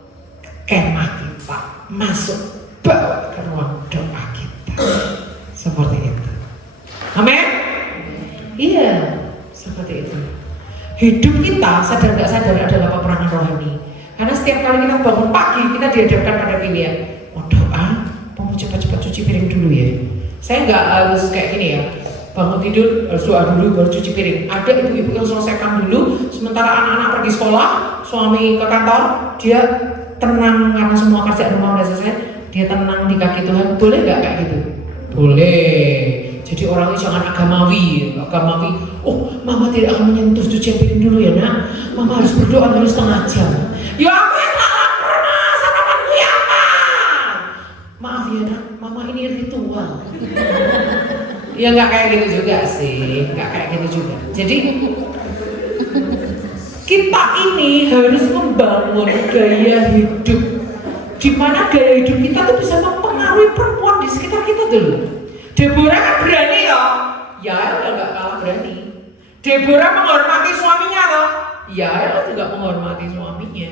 kemah kita, masuk, bawa ke ruang doa kita. Seperti itu. Amin? Iya, seperti itu. Hidup kita sadar nggak sadar adalah peperangan rohani. Karena setiap kali kita bangun pagi, kita dihadapkan pada pilihan. Mau doa, mau cepat-cepat cuci piring dulu ya. Saya nggak harus kayak gini ya. Bangun tidur, harus doa dulu, baru cuci piring. Ada ibu-ibu yang selesaikan dulu, sementara anak-anak pergi sekolah, suami ke kantor, dia tenang karena semua kerjaan rumah udah selesai, dia tenang di kaki Tuhan. Boleh nggak kayak gitu? Boleh. Jadi orangnya jangan agamawi. Oh, mama tidak akan menyentuh cuci piring dulu ya nak. Mama harus berdoa dulu setengah jam. Ya aku salah pernah, sarapanku ya apa? ya nak, mama ini ritual. Ya nggak kayak gitu juga sih, nggak kayak gitu juga. Jadi kita ini harus membangun gaya hidup, di mana gaya hidup kita tuh bisa mempengaruhi perempuan di sekitar kita dulu. Deborah kan berani ya, ya nggak kalah berani. Deborah menghormati suaminya loh, ya juga menghormati suaminya.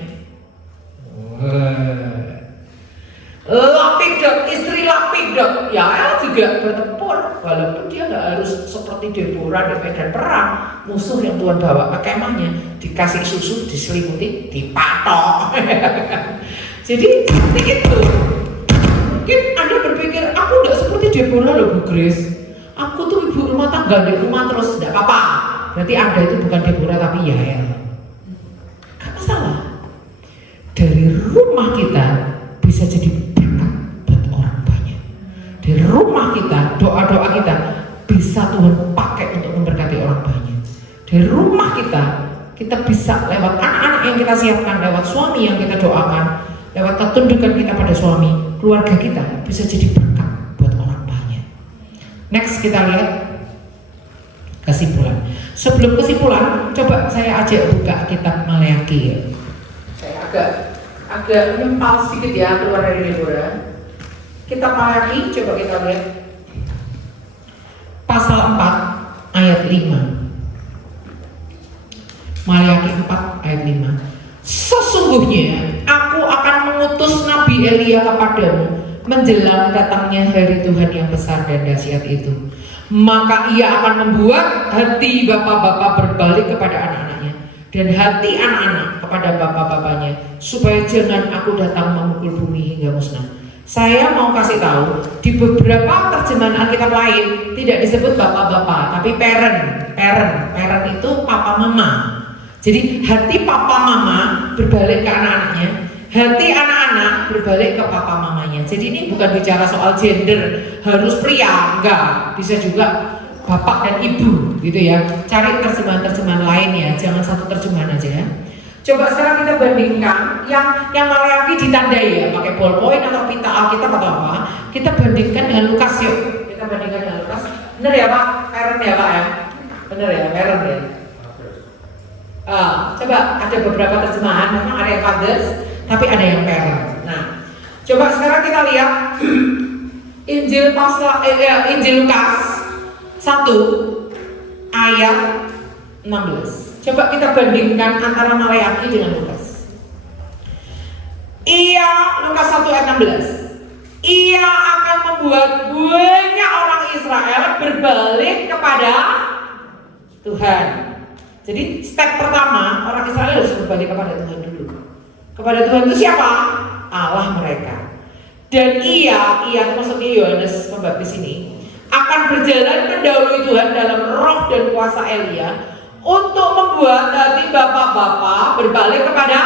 Lapidot, istri Lapidot, ya juga bertempur, walaupun dia nggak harus seperti Deborah di medan perang, musuh yang Tuhan bawa ke kemahnya, dikasih susu, diselimuti, dipatok. Jadi seperti itu. Mungkin Anda berpikir, aku nggak seperti Deborah loh Bu Grace, aku tuh ibu rumah tangga di rumah terus, nggak apa-apa. Berarti Anda itu bukan Deborah tapi Yael. Gak masalah. Dari rumah kita bisa jadi berkat buat orang banyak. Dari rumah kita, doa-doa kita bisa Tuhan pakai untuk memberkati orang banyak. Dari rumah kita bisa lewat anak-anak yang kita siapkan, lewat suami yang kita doakan, lewat ketundukan kita pada suami, keluarga kita bisa jadi berkat buat orang banyak. Next kita lihat kesimpulan. Sebelum kesimpulan, coba saya ajak buka kitab Maleakhi ya. Saya agak menyempal sedikit ya keluar dari Deborah. Kitab Maleakhi, coba kita lihat pasal 4 ayat 5. Maleakhi 4 ayat 5. Sesungguhnya aku akan mengutus Nabi Elia kepadamu menjelang datangnya hari Tuhan yang besar dan dahsyat itu. Maka ia akan membuat hati bapak-bapak berbalik kepada anak-anaknya dan hati anak-anak kepada bapak-bapaknya, supaya jangan aku datang memukul bumi hingga musnah. Saya mau kasih tahu, di beberapa terjemahan Alkitab lain tidak disebut bapak-bapak, tapi parent itu papa mama. Jadi hati papa mama berbalik ke anak-anaknya, hati anak-anak berbalik ke papa mamanya. Jadi ini bukan bicara soal gender, harus pria, enggak, bisa juga bapak dan ibu gitu ya. Cari terjemahan-terjemahan lain ya, jangan satu terjemahan aja ya. Coba sekarang kita bandingkan yang Maleakhi ditandai ya, pakai ballpoint atau pita Alkitab atau apa. Kita bandingkan dengan Lukas yuk. Kita bandingkan dengan Lukas. Bener ya Pak? Parent ya Pak ya? Bener ya, parent ya. Coba ada beberapa terjemahan, memang ada yang fathers, tapi ada yang parent. Nah, coba sekarang kita lihat Injil Lukas 1 ayat 16. Coba kita bandingkan antara Maleakhi dengan Lukas. Lukas 1 ayat 16. Ia akan membuat banyak orang Israel berbalik kepada Tuhan. Jadi step pertama, orang Israel harus berbalik kepada Tuhan dulu. Kepada Tuhan itu siapa? Allah mereka. Dan ia maksudnya Yohanes Pembaptis ini akan berjalan mendahului Tuhan dalam roh dan kuasa Elia untuk membuat hati bapak-bapak berbalik kepada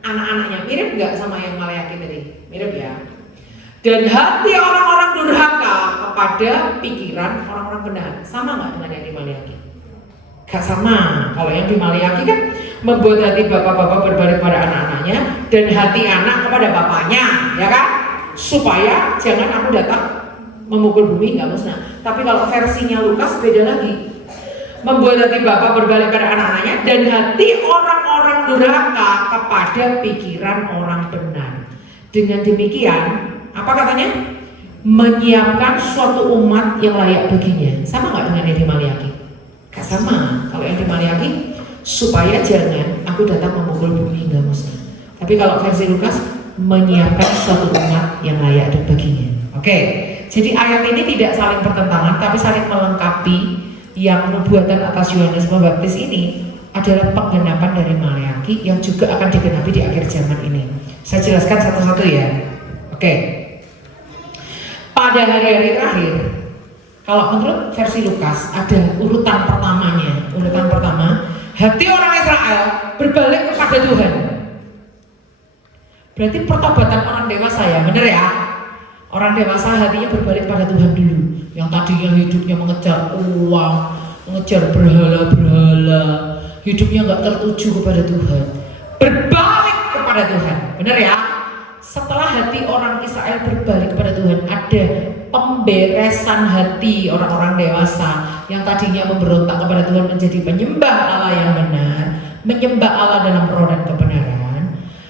anak-anaknya. Mirip nggak sama yang Maleakhi tadi? Mirip ya. Dan hati orang-orang durhaka kepada pikiran orang-orang benar. Sama nggak dengan yang di Maleakhi? Gak sama. Kalau yang di Maleakhi kan membuat hati bapak-bapak berbalik pada anak-anaknya dan hati anak kepada bapaknya, ya kan? Supaya jangan aku datang memukul bumi nggak musnah. Tapi kalau versinya Lukas beda lagi. Membuat hati bapak berbalik pada anak-anaknya dan hati orang-orang durhaka kepada pikiran orang benar. Dengan demikian, apa katanya? Menyiapkan suatu umat yang layak baginya. Sama nggak dengan yang di Maleakhi? Gak sama. Kalau yang di Maleakhi, supaya jangan aku datang memukul bumi hingga musnah. Tapi kalau versi Lukas, menyiapkan suatu umat yang layak dan baginya. Oke, jadi ayat ini tidak saling bertentangan, tapi saling melengkapi. Yang nubuatan atas Yohanes Pembaptis ini adalah penggenapan dari Maleakhi yang juga akan digenapi di akhir zaman ini. Saya jelaskan satu-satu ya. Oke. Pada hari-hari terakhir, kalau menurut versi Lukas ada urutan pertamanya. Urutan pertama, hati orang Israel berbalik kepada Tuhan. Berarti pertobatan orang dewasa ya, bener ya? Orang dewasa hatinya berbalik pada Tuhan dulu. Yang tadinya hidupnya mengejar uang, mengejar berhala-berhala, hidupnya nggak tertuju kepada Tuhan, berbalik kepada Tuhan, benar ya? setelah hati orang Israel berbalik kepada Tuhan, ada pemberesan hati orang-orang dewasa yang tadinya memberontak kepada Tuhan menjadi penyembah Allah yang benar, menyembah Allah dalam roh dan kebenaran.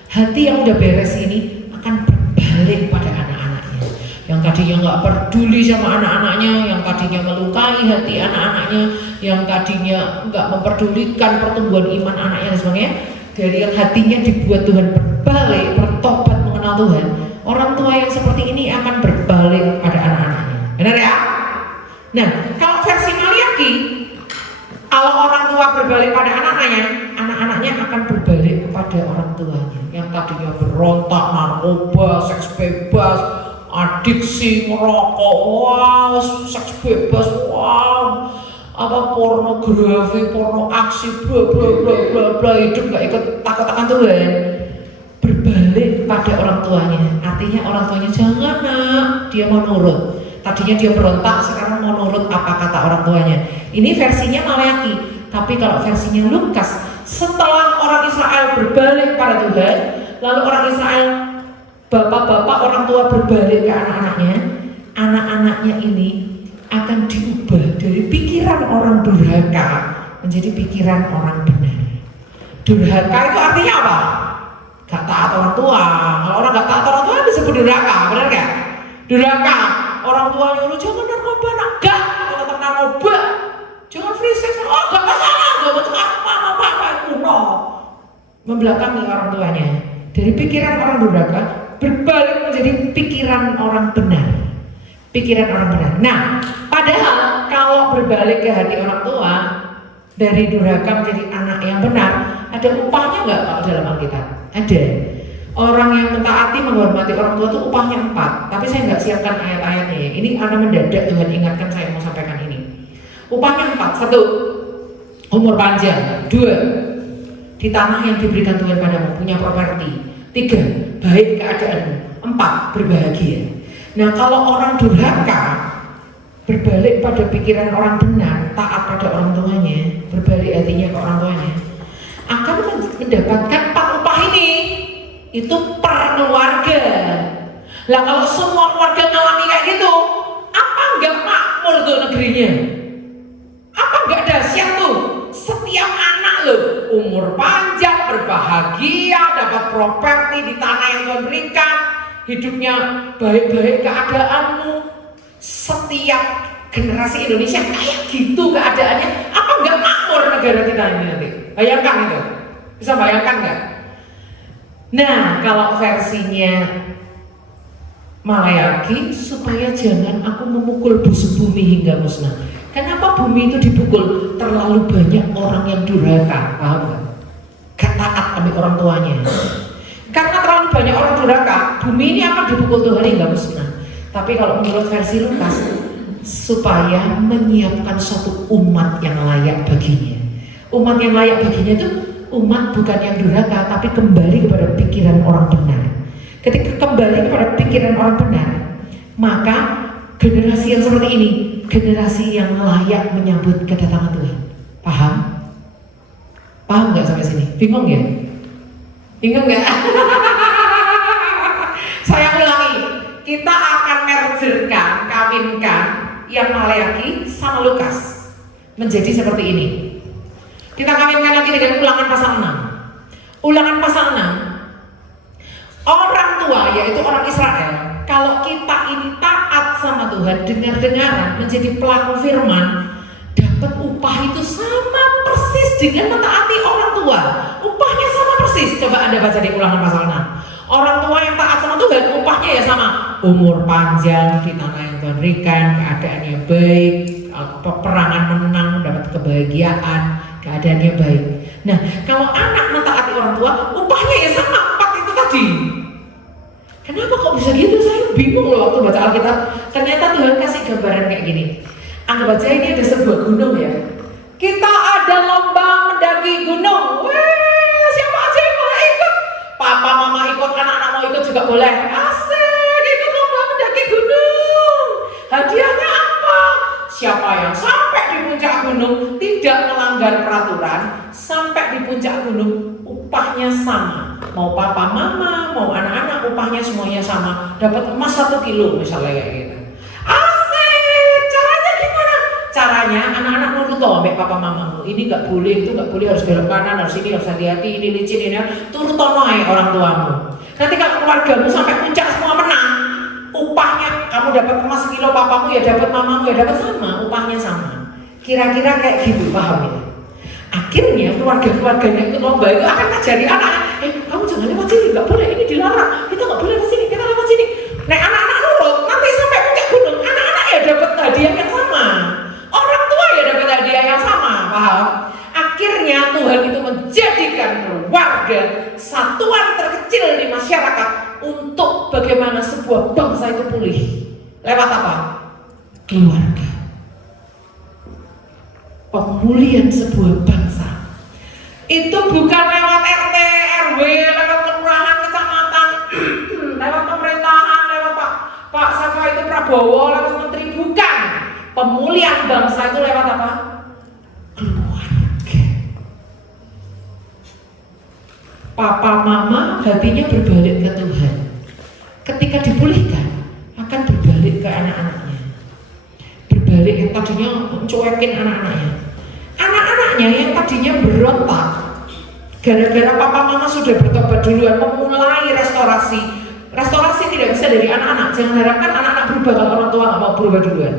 Hati yang udah beres ini akan berbalik pada anak-anaknya. Yang tadinya nggak peduli sama anak-anaknya, yang tadinya melukai hati anak-anaknya, yang tadinya nggak memperdulikan pertumbuhan iman anaknya dan sebagainya, dari yang hatinya dibuat Tuhan berbalik, bertobat mengenal Tuhan, orang tua yang seperti ini akan berbalik pada anak-anaknya. Benar ya? Nah, kalau versi Maliaki, kalau orang tua berbalik pada anak-anaknya akan berbalik kepada orang tuanya yang tadinya berontak, narkoba, seks bebas, adiksi, ngerokok, wow, seks bebas, wow, apa pornografi, porno aksi, bla bla bla bla bla, hidup nggak ikut takut akan Tuhan, berbalik pada orang tuanya. Artinya orang tuanya, jangan nak, dia mau nurut. Tadinya dia berontak, sekarang mau nurut apa kata orang tuanya. Ini versinya Maleaki. Tapi kalau versinya Lukas, setelah orang Israel berbalik pada Tuhan, lalu orang Israel, bapak-bapak orang tua berbalik ke anak-anaknya, anak-anaknya ini akan diubah dari pikiran orang durhaka menjadi pikiran orang benar. Durhaka itu artinya apa? Gak taat orang tua. Kalau orang gak taat orang tua disebut durhaka, benar gak? Durhaka, orang tua nyuruh jangan narkoba, nak gak, kalau tetap narkoba, jangan free sex, oh gak masalah, gak masalah, apa kuno. Membelakangi orang tuanya. Dari pikiran orang durhaka berbalik menjadi pikiran orang benar. Pikiran orang benar. Nah, padahal kalau berbalik ke hati orang tua dari durhaka menjadi anak yang benar, ada upahnya nggak kalau dalam Alkitab? Ada. Orang yang mentaati menghormati orang tua itu upahnya 4. Tapi saya nggak siapkan ayat-ayatnya ya. Ini karena mendadak Tuhan ingatkan saya mau sampaikan ini. Upahnya 4. 1, umur panjang. 2, di tanah yang diberikan Tuhan padamu, punya properti. 3, baik keadaanmu. 4, berbahagia. Nah, kalau orang durhaka berbalik pada pikiran orang benar, taat pada orang tuanya, berbalik hatinya ke orang tuanya, akan mendapatkan 4 upah ini. Itu per keluarga. Lah kalau semua keluarga ngalami kayak gitu, apa enggak makmur tuh negerinya? Apa enggak dahsyat tuh? Setiap anak loh, umur panjang, berbahagia, dapat properti di tanah yang Tuhan berikan, hidupnya baik-baik keadaanmu. Setiap generasi Indonesia kayak gitu keadaannya, apa enggak makmur negara kita ini nanti? Bayangkan itu, bisa bayangkan nggak? Nah, kalau versinya Maleaki, supaya jangan aku memukul busuk bumi hingga musnah. Kenapa bumi itu dipukul? Terlalu banyak orang yang durhaka, paham nggak? Gak taat sama orang tuanya. Karena terlalu banyak orang durhaka, bumi ini akan dipukul Tuhan hingga musnah. Tapi kalau menurut versi Lukas, supaya menyiapkan suatu umat yang layak baginya. Umat yang layak baginya itu umat bukan yang durhaka, tapi kembali kepada pikiran orang benar. Ketika kembali kepada pikiran orang benar, maka generasi yang seperti ini, generasi yang layak menyambut kedatangan Tuhan. Paham? Paham nggak sampai sini? Bingung ya? Bingung nggak? Saya ulangi, kita akan mergerkan, kawinkan yang Maleaki sama Lukas menjadi seperti ini. Kita kawinkan lagi dengan Ulangan pasal 6. Ulangan pasal 6. Orang tua, yaitu orang Israel, kalau kita ini taat sama Tuhan, dengar-dengaran, menjadi pelaku firman, dapat upah itu sama persis dengan mentaati orang tua. Upahnya sama persis. Coba Anda baca di Ulangan pasal 6. Orang tua yang taat sama Tuhan, upahnya ya sama. Umur panjang di tanah yang Tuhan berikan, keadaannya baik, peperangan menang, mendapat kebahagiaan, keadaannya baik. Nah, kalau anak mentaati orang tua, upahnya ya sama 4 itu tadi. Kenapa kok bisa gitu? Saya bingung loh waktu baca Alkitab. Ternyata Tuhan kasih gambaran kayak gini. Anggap aja ini ada sebuah gunung ya. Kita ada lomba mendaki gunung. Wah, siapa aja yang boleh ikut? Papa, mama ikut, anak-anak mau ikut juga boleh. Asik, ikut lomba mendaki gunung. Hadiahnya apa? Siapa yang sampai di puncak gunung tidak melanggar peraturan, sampai di puncak gunung upahnya sama. mau papa mama, mau anak-anak, upahnya semuanya sama, dapat emas 1 kilo misalnya kayak gitu. Asik, caranya gimana? Caranya anak-anak nurut toh sampai papa mamamu, ini nggak boleh, itu nggak boleh, harus belok kanan, harus ini, harus hati-hati, ini licin, ini turut tono orang tuamu. Nanti kalau keluargamu sampai puncak semua menang, upahnya kamu dapat emas 1 kilo, papamu ya dapat, mamamu ya dapat, sama, upahnya sama. Kira-kira kayak gitu, paham ya? Akhirnya keluarga-keluarganya ikut lomba itu akan ngajari anak, kamu jangan lewat sini, nggak boleh, ini dilarang, kita nggak boleh lewat sini, kita lewat sini. Nah anak-anak nurut, nanti sampai puncak gunung, anak-anak ya dapat hadiah yang sama, orang tua ya dapat hadiah yang sama, paham? Akhirnya Tuhan itu menjadikan keluarga satuan terkecil di masyarakat untuk bagaimana sebuah bangsa itu pulih. Lewat apa? Keluarga. Pemulihan sebuah bangsa itu bukan lewat RT, RW, lewat kelurahan, kecamatan, lewat pemerintahan, lewat Pak siapa itu Prabowo, lewat menteri, bukan. Pemulihan bangsa itu lewat apa? Keluarga. Papa mama hatinya berbalik ke Tuhan. Ketika dipulihkan akan berbalik ke anak-anaknya. Berbalik yang tadinya mencuekin anak-anaknya. Anak-anaknya yang tadinya berontak gara-gara papa mama sudah bertobat duluan, memulai restorasi. Restorasi tidak bisa dari anak-anak. Jangan harapkan anak-anak berubah kalau orang tua nggak mau berubah duluan.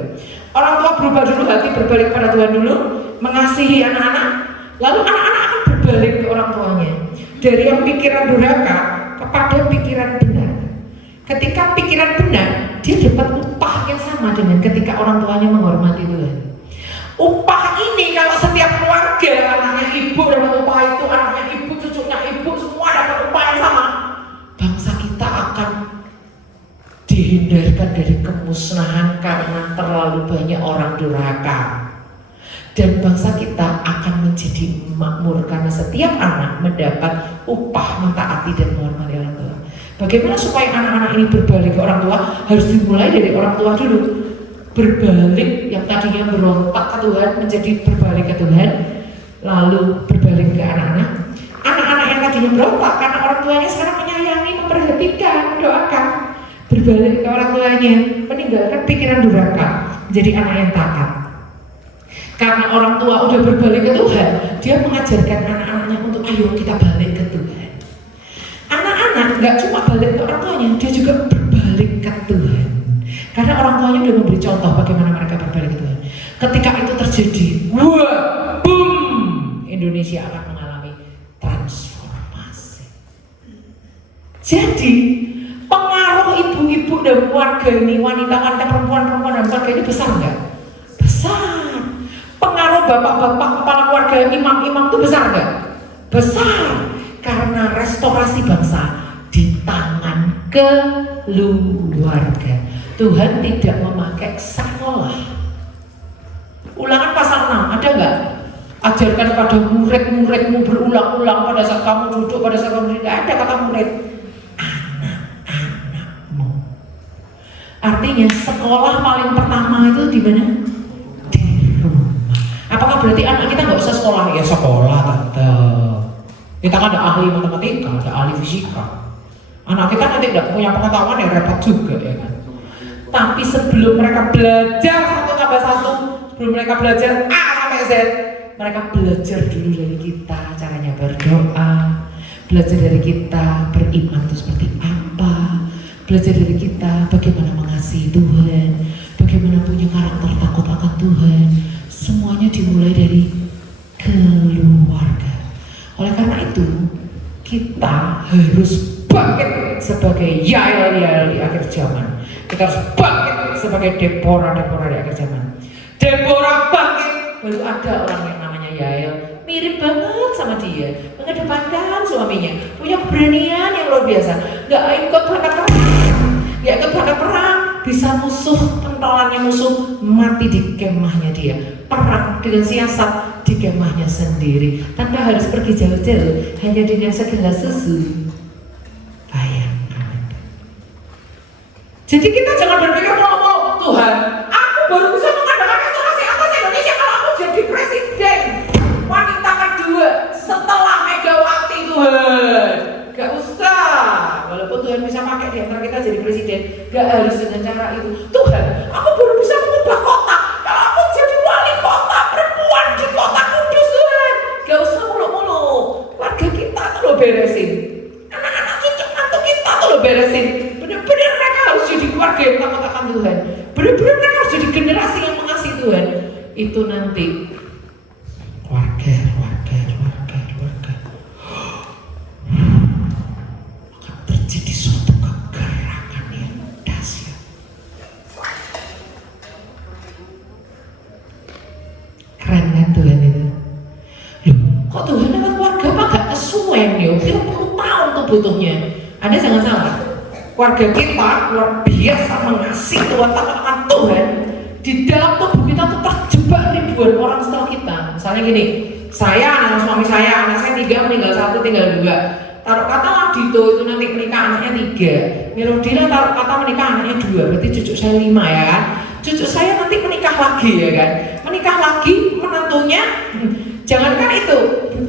Orang tua berubah dulu, hati berbalik pada Tuhan dulu, mengasihi anak-anak, lalu anak-anak akan berbalik ke orang tuanya. Dari yang pikiran durhaka kepada pikiran benar. Ketika pikiran benar, dia dapat upah yang sama dengan ketika orang tuanya menghormati Tuhan. Upah ini kalau setiap keluarga, anaknya ibu dapat upah itu, anaknya ibu, cucunya ibu, semua dapat upah yang sama, bangsa kita akan dihindarkan dari kemusnahan karena terlalu banyak orang durhaka. Dan bangsa kita akan menjadi makmur karena setiap anak mendapat upah mentaati dan menghormati orang tua. Bagaimana supaya anak-anak ini berbalik ke orang tua? Harus dimulai dari orang tua dulu. Berbalik yang tadinya berontak ke Tuhan menjadi berbalik ke Tuhan, lalu berbalik ke anak-anak. Anak-anak yang tadinya berontak karena orang tuanya sekarang menyayangi, memperhatikan, mendoakan, berbalik ke orang tuanya, meninggalkan pikiran durhaka, menjadi anak yang taat. Karena orang tua udah berbalik ke Tuhan, dia mengajarkan anak-anaknya untuk ayo kita balik ke Tuhan. Anak-anak nggak cuma balik ke orang tuanya, dia juga berbalik ke Tuhan. Karena orang tuanya udah memberi contoh bagaimana mereka berbalik ke Tuhan. Ketika itu terjadi, wah, boom, Indonesia akan mengalami transformasi. Jadi pengaruh ibu-ibu dan keluarga ini, wanita-wanita, perempuan-perempuan dan keluarga ini besar nggak? Besar. Pengaruh bapak-bapak, kepala keluarga, imam-imam itu besar nggak? Besar. Karena restorasi bangsa di tangan keluarga. Tuhan tidak memakai sekolah. Ulangan pasal 6, ada nggak? Ajarkan pada murid-muridmu berulang-ulang pada saat kamu duduk, pada saat kamu tidak ada kata murid. Anak-anakmu. Artinya sekolah paling pertama itu di mana? Di rumah. Apakah berarti anak kita nggak usah sekolah? Ya sekolah tetap. Kita kan ada ahli matematika, ada ahli fisika. Anak kita nanti tidak punya pengetahuan ya repot juga ya kan. Tapi sebelum mereka belajar 1+1, sebelum mereka belajar A sampai Z, mereka belajar dulu dari kita caranya berdoa, belajar dari kita beriman itu seperti apa, belajar dari kita bagaimana mengasihi Tuhan, bagaimana punya karakter takut akan Tuhan. Semuanya dimulai dari keluarga. Oleh karena itu, kita harus bangkit sebagai Yael di akhir zaman. Kita harus bangkit sebagai Deborah di akhir zaman. Deborah bangkit, baru ada orang yang namanya Yael, mirip banget sama dia, mengedepankan suaminya, punya keberanian yang luar biasa, gak ikut berangkat perang, bisa musuh, pentolannya musuh, mati di kemahnya dia, perang dengan siasat di kemahnya sendiri, tanpa harus pergi jauh-jauh, hanya dengan segelas susu. Bayangkan. Jadi kita jangan berpikir mau Tuhan, aku baru bisa mengadakan restorasi atas Indonesia kalau aku jadi presiden wanita kedua setelah Megawati. Tuhan, gak usah. pakai di antara kita jadi presiden. Gak harus dengan cara itu. Tuhan, aku belum bisa mengubah kota. Kalau aku jadi wali kota perempuan di kota Kudus, Tuhan, gak usah muluk-muluk. Warga kita tuh lo beresin, anak-anak cucu mantu kita tuh lo beresin. Benar-benar mereka harus jadi keluarga yang takut akan Tuhan. Benar-benar mereka harus jadi generasi yang mengasihi Tuhan. Itu nanti keluarga akan terjadi suatu kegerakan yang dahsyat. Keren kan Tuhan itu? Loh, kok Tuhan dengan keluarga apa gak kesuwen ya? 30 tahun tuh butuhnya. Anda jangan salah, keluarga kita luar biasa mengasihi Tuhan, takut akan Tuhan. Di dalam tubuh kita tuh terjebak ribuan orang setelah kita. Misalnya gini, saya, anak suami saya, anak saya 3, meninggal 1, tinggal 2. Taruh katalah Dito itu nanti menikah anaknya 3, Melodina taruh kata menikah anaknya 2, berarti cucu saya 5 ya kan. Cucu saya nanti menikah lagi ya kan. Menikah lagi menantunya, jangankan itu,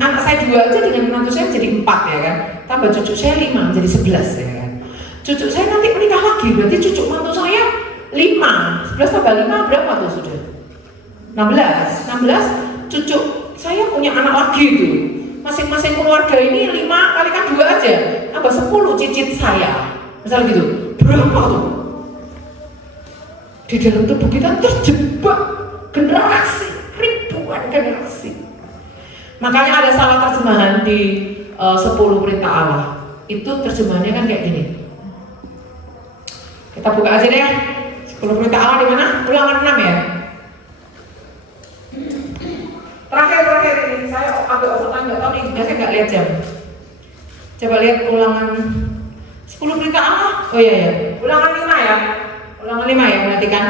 anak saya 2 aja dengan menantu saya jadi 4 ya kan. Tambah cucu saya 5 menjadi 11 ya kan. Cucu saya nanti menikah lagi, berarti cucu mantu saya 5, 11 tambah 5 berapa tuh sudah? 16 cucu saya punya anak lagi tuh. Masing-masing keluarga ini 5 kalikan 2 aja, tambah 10 cicit saya. Misal gitu, berapa tuh? Di dalam tubuh kita terjebak generasi, ribuan generasi. Makanya ada salah terjemahan di 10 perintah Allah. Itu terjemahannya kan kayak gini. Kita buka aja deh. 10 perintah Allah di mana? Ulangan 6 ya. Terakhir ini saya agak overtime, nggak tahu nih, saya nggak lihat jam. Coba lihat ulangan 10 perintah Allah. Oh iya, ulangan 5 ya. Ulangan 5 ya, perhatikan.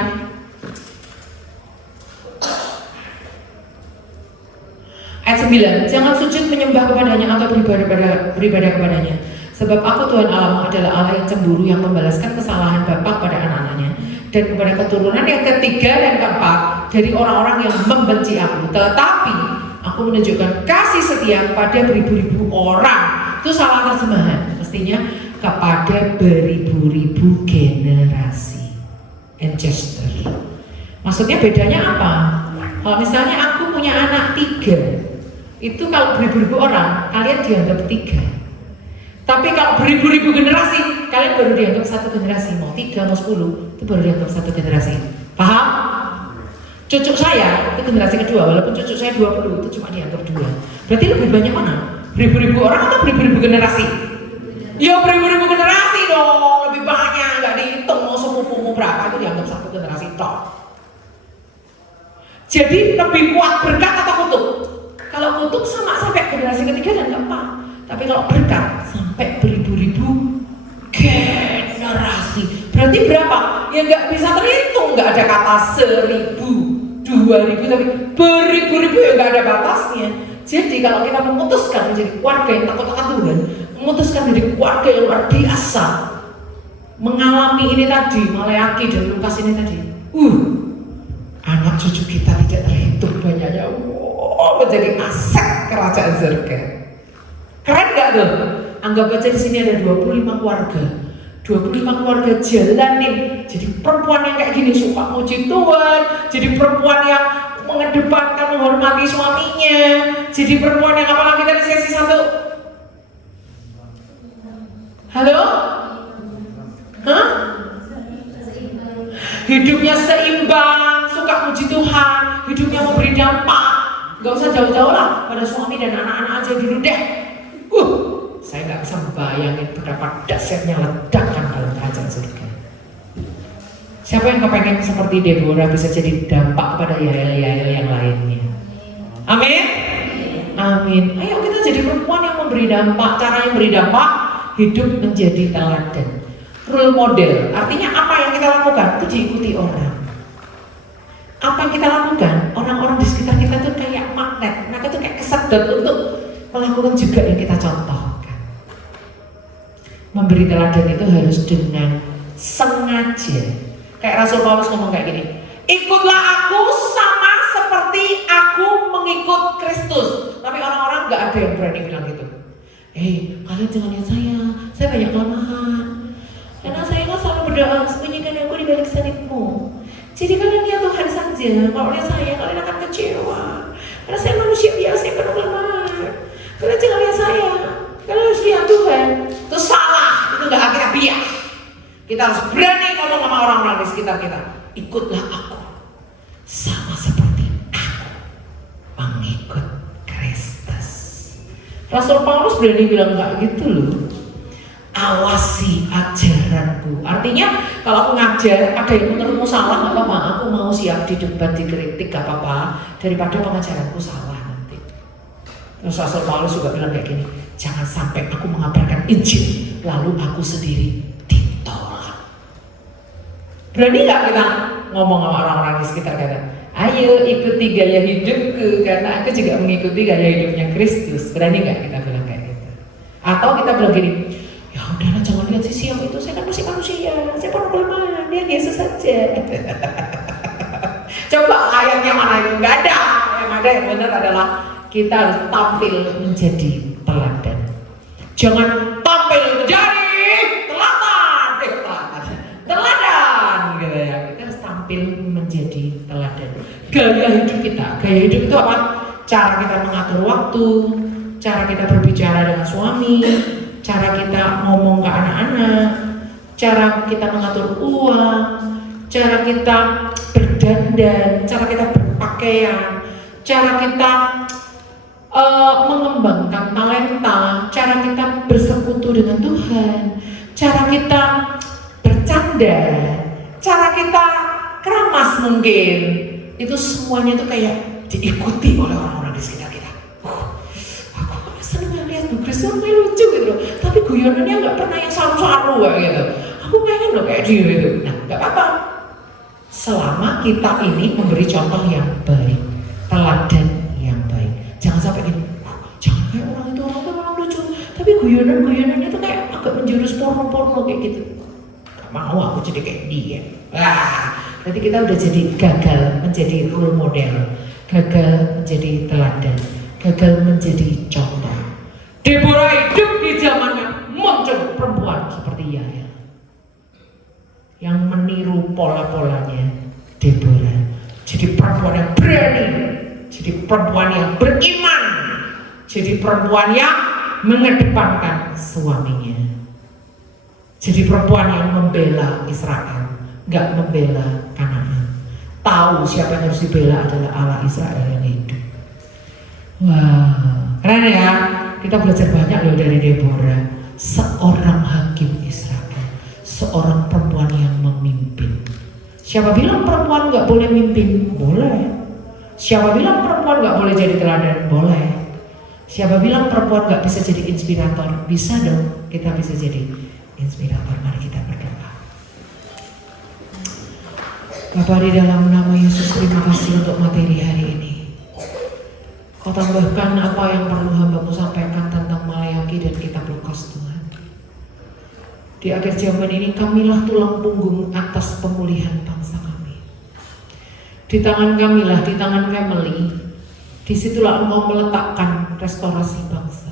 Ayat 9, jangan sujud menyembah kepadanya atau beribadah kepadanya. Sebab aku Tuhan Allahmu adalah Allah yang cemburu, yang membalaskan kesalahan bapa pada anak-anaknya dan kepada keturunan yang ketiga dan keempat dari orang-orang yang membenci aku. Tetapi aku menunjukkan kasih setia kepada beribu-ribu orang. Itu salah terjemahan, mestinya kepada beribu-ribu generasi. Ancestor. Maksudnya bedanya apa? Kalau misalnya aku punya anak 3, itu kalau beribu-ribu orang, kalian dianggap 3. Tapi kalau beribu-ribu generasi, kalian baru dianggap 1 generasi. Mau 3, mau 10, itu baru dianggap 1 generasi. Paham? Cucu saya, itu generasi kedua, walaupun cucu saya 20, itu cuma dianggap 2. Berarti lebih banyak mana? Beribu-ribu orang atau beribu-ribu generasi? Ya beribu-ribu generasi dong, lebih banyak, nggak dihitung mau sepupumu berapa, itu dianggap 1 generasi toh. Jadi lebih kuat berkat atau kutuk? Kalau kutuk sama sampai generasi ketiga dan keempat. Tapi kalau berkat sampai beribu-ribu generasi. Berarti berapa? Ya nggak bisa terhitung, nggak ada kata 1000, 2000, tapi beribu-ribu ya nggak ada batasnya. Jadi kalau kita memutuskan menjadi keluarga yang takut akan Tuhan, memutuskan menjadi keluarga yang luar biasa, mengalami ini tadi, Maleaki dan Lukas ini tadi, anak cucu kita tidak terhitung banyaknya, menjadi aset kerajaan surga. Keren gak tuh? Anggap aja di sini ada 25 keluarga. 25 keluarga jalanin. Jadi perempuan yang kayak gini suka muji Tuhan. Jadi perempuan yang mengedepankan, menghormati suaminya. Jadi perempuan yang apalagi tadi sesi 1. Halo? Hah? Hidupnya seimbang, suka muji Tuhan, hidupnya memberi dampak. Gak usah jauh-jauh lah pada suami dan anak-anak aja dulu deh. Saya gak bisa membayangin betapa dahsyatnya ledakan dalam kerajaan surga. Siapa yang kepengen seperti Deborah bisa jadi dampak kepada Yael yang lainnya? Amin? Amin. Ayo kita jadi perempuan yang memberi dampak. Cara yang beri dampak, hidup menjadi teladan, role model. Artinya apa yang kita lakukan itu diikuti orang. Apa yang kita lakukan, orang-orang di sekitar kita tuh kayak magnet. Mereka tuh kayak kesedot untuk melakukan juga yang kita contohkan. Memberi teladan itu harus dengan sengaja. Kayak Rasul Paulus ngomong kayak gini, ikutlah aku sama seperti aku mengikut Kristus. Tapi orang-orang gak ada yang berani bilang gitu. Kalian jangan lihat saya banyak kelemahan. Jadi kalian lihat Tuhan saja. Kalau lihat saya, kalian akan kecewa. Karena saya manusia biasa yang penuh kelemahan. Kalian jangan lihat saya. Kalian harus lihat Tuhan. Itu salah. Itu nggak kita bias. Kita harus berani ngomong sama orang-orang di sekitar kita. Ikutlah aku. Sama seperti aku mengikut Kristus. Rasul Paulus berani bilang nggak gitu loh. Awasi ajaranku. Artinya kalau aku ngajar ada yang menurutmu salah nggak apa-apa, aku mau siap didebat, dikritik gak apa-apa daripada pengajaranku salah nanti. Terus Rasul Paulus juga bilang kayak gini, jangan sampai aku mengabarkan Injil lalu aku sendiri ditolak. Berani nggak kita ngomong sama orang-orang di sekitar kita? Ayo ikuti gaya hidupku karena aku juga mengikuti gaya hidupnya Kristus. Berani nggak kita bilang kayak gitu? Atau kita bilang gini, ya udahlah jangan lihat sisi yang itu, saya kan masih manusia, saya penuh kelemahan, lihat Yesus saja. Coba ayatnya mana itu? Nggak ada. Yang ada yang benar adalah kita harus tampil menjadi teladan. Jangan tampil menjadi teladan gitu ya. Kita harus tampil menjadi teladan. Gaya hidup kita, gaya hidup itu apa? Cara kita mengatur waktu, cara kita berbicara dengan suami, cara kita ngomong ke anak-anak, cara kita mengatur uang, cara kita berdandan, cara kita berpakaian, cara kita mengembangkan talenta, cara kita bersekutu dengan Tuhan, cara kita bercanda, cara kita keramas mungkin, itu semuanya itu kayak diikuti oleh orang-orang di sekitar kita. Aku seneng lihat Bu Kris tuh kayak lucu gitu, tapi guyonannya nggak pernah yang saru-saru gitu. Aku pengen loh kayak dia gitu. Nah, nggak apa-apa. Selama kita ini memberi contoh yang baik, teladan yang baik. Jangan sampai gini, jangan kayak orang itu orang lucu, tapi guyonan-guyonannya tuh kayak agak menjurus porno-porno kayak gitu. Gak mau aku jadi kayak dia. Berarti kita udah jadi gagal menjadi role model, gagal menjadi teladan, gagal menjadi contoh. Deborah hidup di zamannya muncul perempuan seperti Yael yang meniru pola-polanya Deborah. Jadi perempuan yang berani, jadi perempuan yang beriman, jadi perempuan yang mengedepankan suaminya, jadi perempuan yang membela Israel, gak membela Kanaan. Tahu siapa yang harus dibela adalah Allah Israel yang hidup. Wah, keren ya. Kita belajar banyak loh dari Deborah, seorang hakim Israel, seorang perempuan yang memimpin. Siapa bilang perempuan gak boleh mimpin? Boleh. Siapa bilang perempuan gak boleh jadi teladan? Boleh. Siapa bilang perempuan gak bisa jadi inspirator? Bisa dong, kita bisa jadi inspirator. Mari kita berdoa. Bapa di dalam nama Yesus, terima kasih untuk materi hari ini. Kau tambahkan apa yang perlu hamba-Mu sampaikan tentang Maleakhi dan kitab Lukas Tuhan. Di akhir zaman ini kamilah tulang punggung atas pemulihan bangsa kami. Di tangan kamilah, di tangan family, disitulah Engkau meletakkan restorasi bangsa.